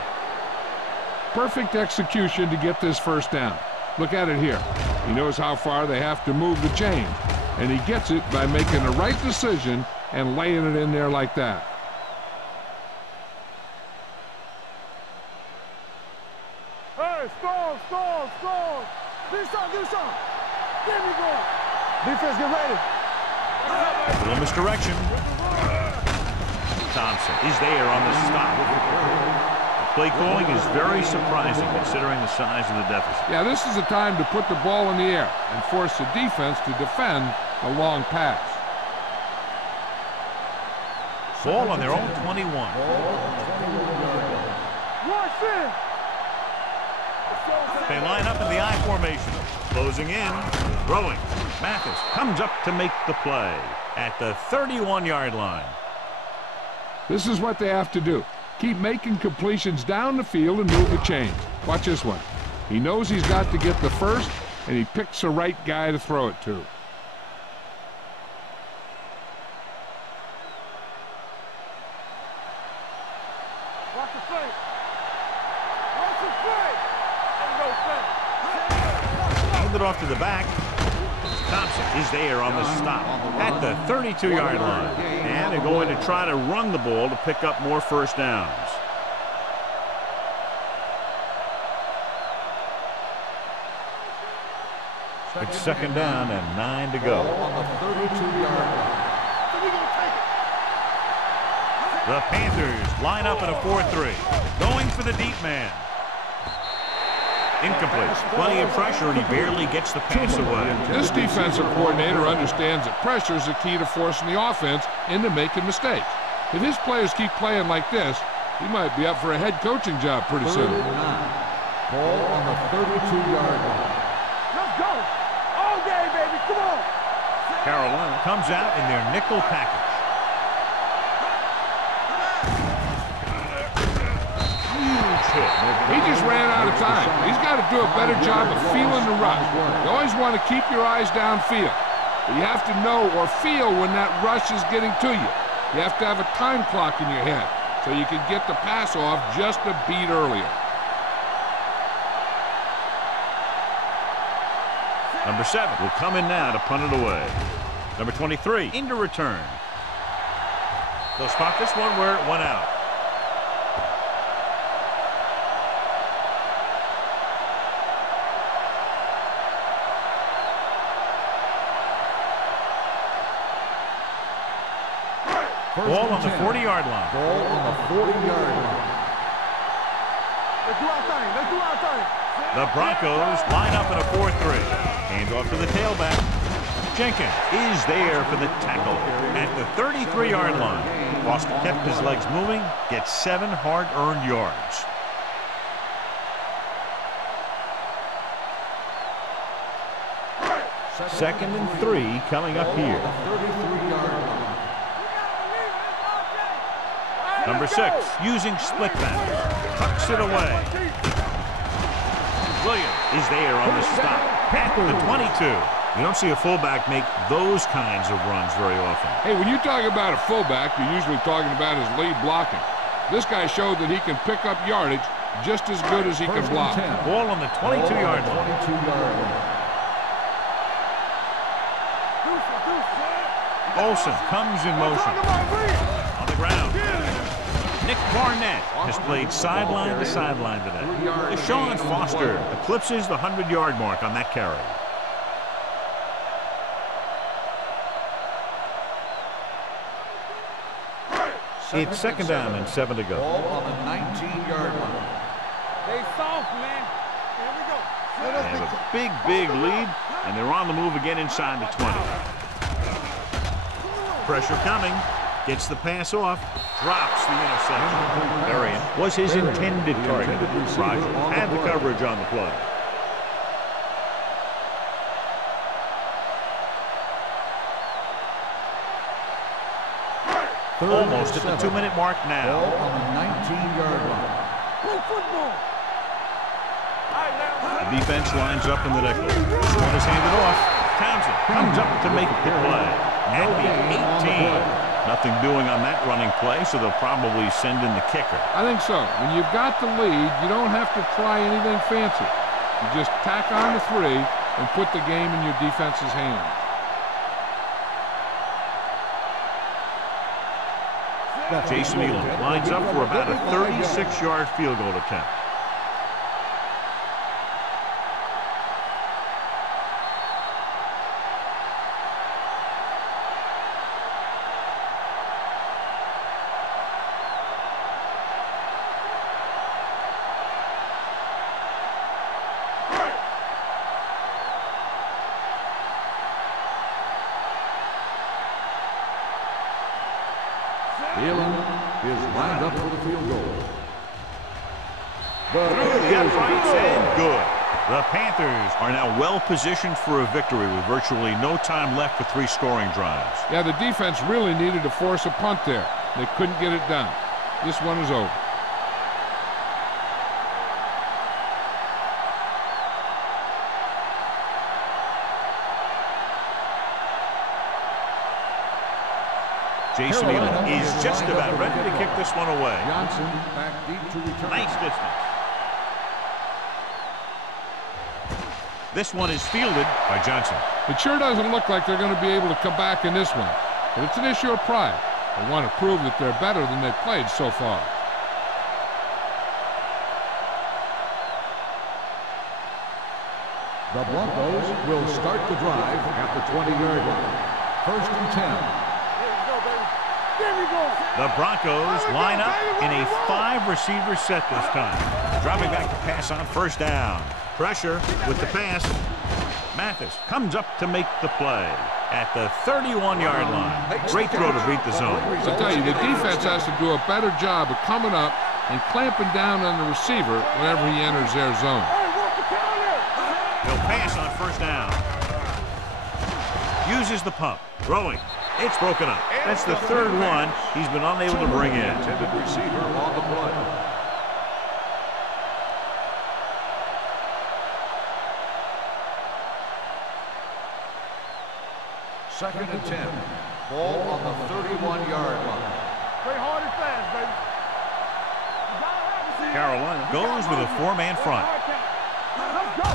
Perfect execution to get this first down. Look at it here. He knows how far they have to move the chain, and he gets it by making the right decision and laying it in there like that. Hey, stall. Do something. There we go. Defense, get ready. A little misdirection. Thompson is there on the stop. The play calling is very surprising considering the size of the deficit. Yeah, this is the time to put the ball in the air and force the defense to defend a long pass. Ball on their own 21. They line up in the I formation. Closing in. Throwing. Mathis comes up to make the play at the 31-yard line. This is what they have to do. Keep making completions down the field and move the chains. Watch this one. He knows he's got to get the first, and he picks the right guy to throw it to. Watch the play. Watch the play. Ain't no play. Hand it off to the back. Thompson is there on the stop at the 32-yard line. And they're going to try to run the ball to pick up more first downs. It's second down and 9 to go. On the 32-yard line. The Panthers line up in a 4-3. Going for the deep man. Incomplete. Plenty of pressure, and he barely gets the pass away. This defensive coordinator understands that pressure is the key to forcing the offense into making mistakes. If his players keep playing like this, he might be up for a head coaching job pretty soon. Ball on the 32-yard line. Let's go. All day, baby. Come on. Carolina comes out in their nickel package. Huge hit. He just ran out of time. He's got to do a better job of feeling the rush. You always want to keep your eyes downfield, but you have to know or feel when that rush is getting to you. You have to have a time clock in your head so you can get the pass off just a beat earlier. Number 7 will come in now to punt it away. Number 23 into return. They'll spot this one where it went out. Ball on the 40-yard line. Ball on the 40-yard line. Let's do our thing. Let's do our thing. The Broncos line up in a 4-3. Hands off to the tailback. Jenkins is there for the tackle at the 33-yard line. Foster kept his legs moving, gets 7 hard-earned yards. Second and 3 coming up here. 33-yard line. Number 6 using split back. Tucks it away. Williams is there on the stop at the 22. You don't see a fullback make those kinds of runs very often. Hey, when you talk about a fullback, you're usually talking about his lead blocking. This guy showed that he can pick up yardage just as good as he can block. Ball on the 22-yard line. 22-yard line. Olsen comes in motion. On the ground. Nick Barnett has played sideline to sideline today. Deshaun Foster eclipses the 100-yard mark on that carry. It's second down and 7 to go. Ball on the 19-yard line. They soft, man. Here we go. They have a big lead, and they're on the move again inside the 20. Pressure coming. Gets the pass off. Drops the interception. Arian was his intended target. Rogers had the coverage on the play. Almost at the 2-minute mark now. Ball on the 19-yard line. Play football. The defense lines up in the nickel. This one is handed off. Townsend comes up to make the play. At the 18. Nothing doing on that running play, so they'll probably send in the kicker. I think so. When you've got the lead, you don't have to try anything fancy. You just tack on the 3 and put the game in your defense's hands. Jason Elam lines up for about a 36-yard field goal attempt. Elam is lined up for the field goal. Through the uprights and good. The Panthers are now well positioned for a victory with virtually no time left for 3 scoring drives. Yeah, the defense really needed to force a punt there. They couldn't get it done. This one is over. Jason Elam is just about ready to kick this one away. Johnson back deep to return. Nice distance. This one is fielded by Johnson. It sure doesn't look like they're going to be able to come back in this one, but it's an issue of pride. They want to prove that they're better than they've played so far. The Broncos will start the drive at the 20-yard line. First and 10. The Broncos line up in a 5-receiver set this time. Dropping back to pass on first down. Pressure with the pass. Mathis comes up to make the play at the 31-yard line. Great throw to beat the zone. I'll tell you, the defense has to do a better job of coming up and clamping down on the receiver whenever he enters their zone. He'll pass on first down. Uses the pump. Throwing. It's broken up. That's the third one he's been unable to bring in. Intended receiver on the play. Second and 10. Ball on the 31-yard line. Play hard and fast, baby. Carolina goes with a 4-man front. Let's go.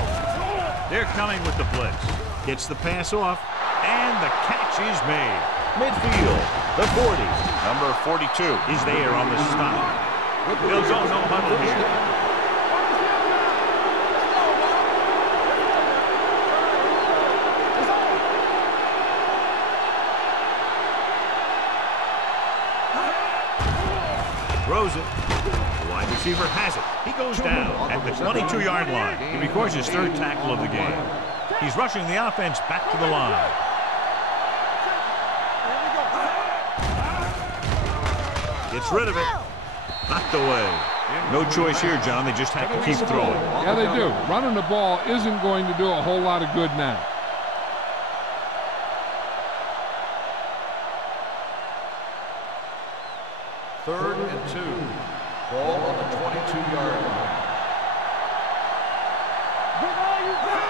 They're coming with the blitz. Gets the pass off, and the catch is made. Midfield, the 40. Number 42 is there on the stop. They'll go no huddle here. Throws it. The wide receiver has it. He goes down at the 22-yard line. He records his third tackle of the game. He's rushing the offense back to the line. Gets rid of it. Knocked away. No choice here, John. They just have to keep throwing. Yeah, they do. Running the ball isn't going to do a whole lot of good now. Third and 2. Ball on the 22-yard line.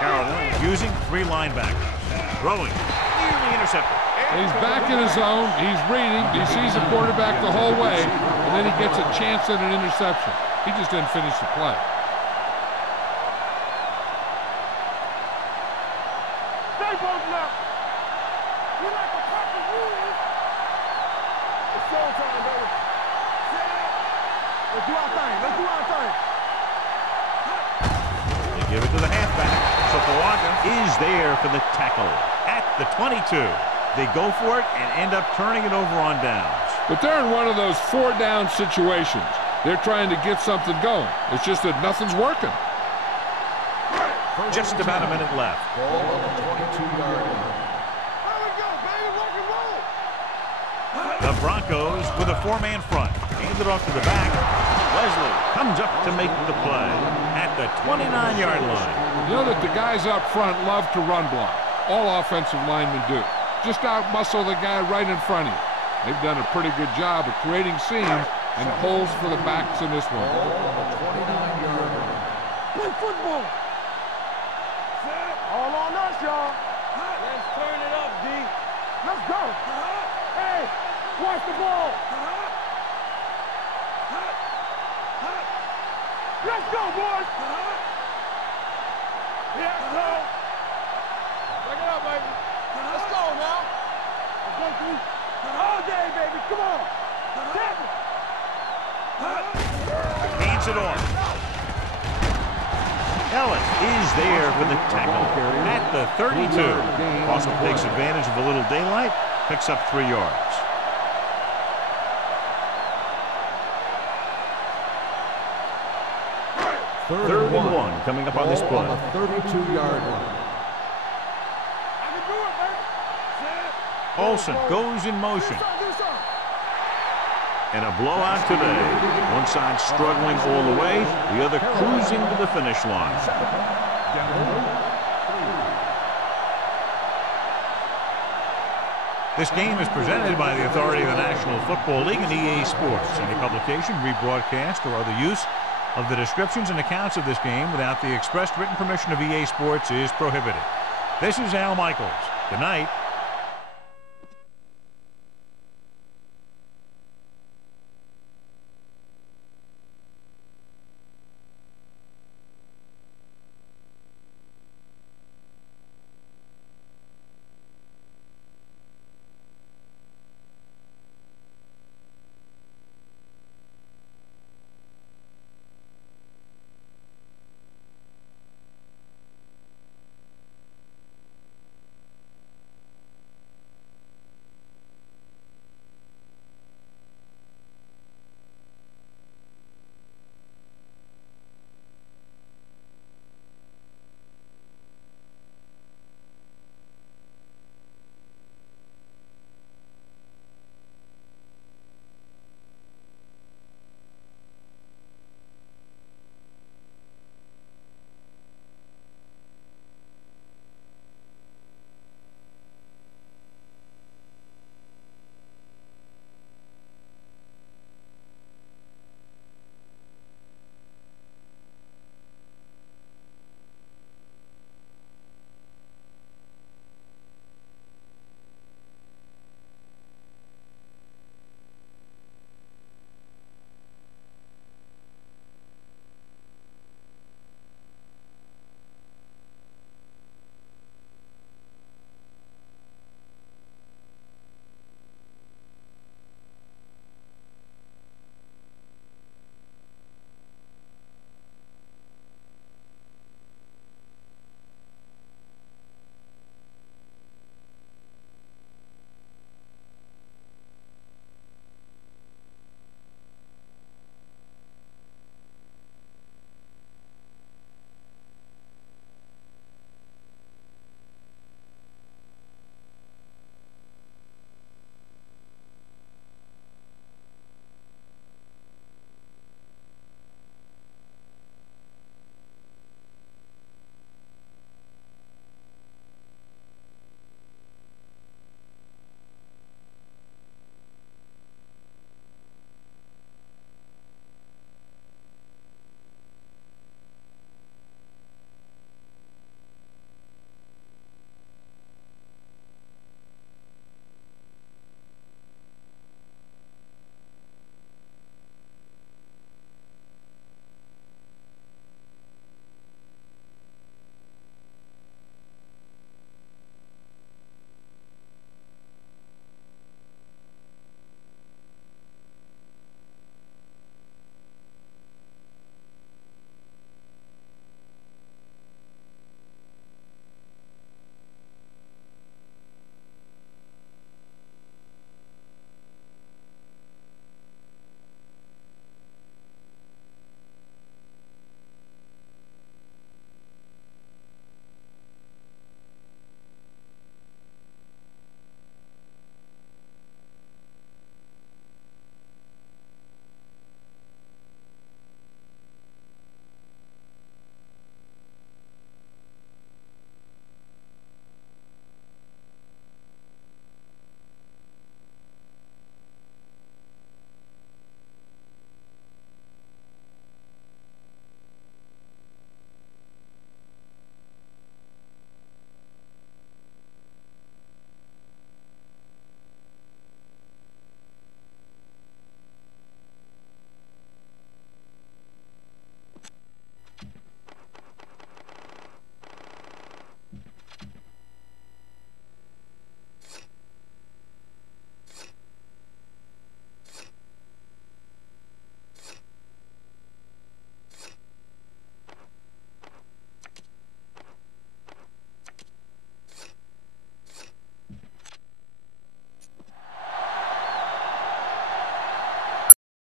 Carolina using 3 linebackers. Throwing. Nearly intercepted. He's back in his zone. He's reading. He sees the quarterback the whole way, and then he gets a chance at an interception. He just didn't finish the play. Stay posted up. We like a couple rules. It's showtime, baby. Let's do our thing. Let's do our thing. They give it to the halfback. So Kawaga is there for the tackle at the 22. They go for it and end up turning it over on downs. But they're in one of those 4-down situations. They're trying to get something going. It's just that nothing's working. Just about a minute left. Ball on the 22-yard line. There we go, baby. Rock and roll. The Broncos with a 4-man front. Handed off to the back. Leslie comes up to make the play at the 29-yard line. You know that the guys up front love to run block. All offensive linemen do. Just out-muscle the guy right in front of you. They've done a pretty good job of creating seams and holes for the backs in this one. Ball on the 29-yard line. Play football. All on us, y'all. Let's turn it up, D. Let's go. Hey, watch the ball. Let's go, boys. Yeah, so. Check it out, baby. Let's go now. Let's go, D. All day, baby. Come on. Tap it. Hands it off. Ellis is there for the tackle at the 32. Boston takes advantage of a little daylight, picks up 3 yards. Third and one coming up on this play. On the 32-yard line. I can do it, baby. Olsen goes in motion. And a blowout today. One side struggling all the way, the other cruising to the finish line. This game is presented by the authority of the National Football League and EA Sports. Any publication, rebroadcast, or other use of the descriptions and accounts of this game without the expressed written permission of EA Sports is prohibited. This is Al Michaels. Good night.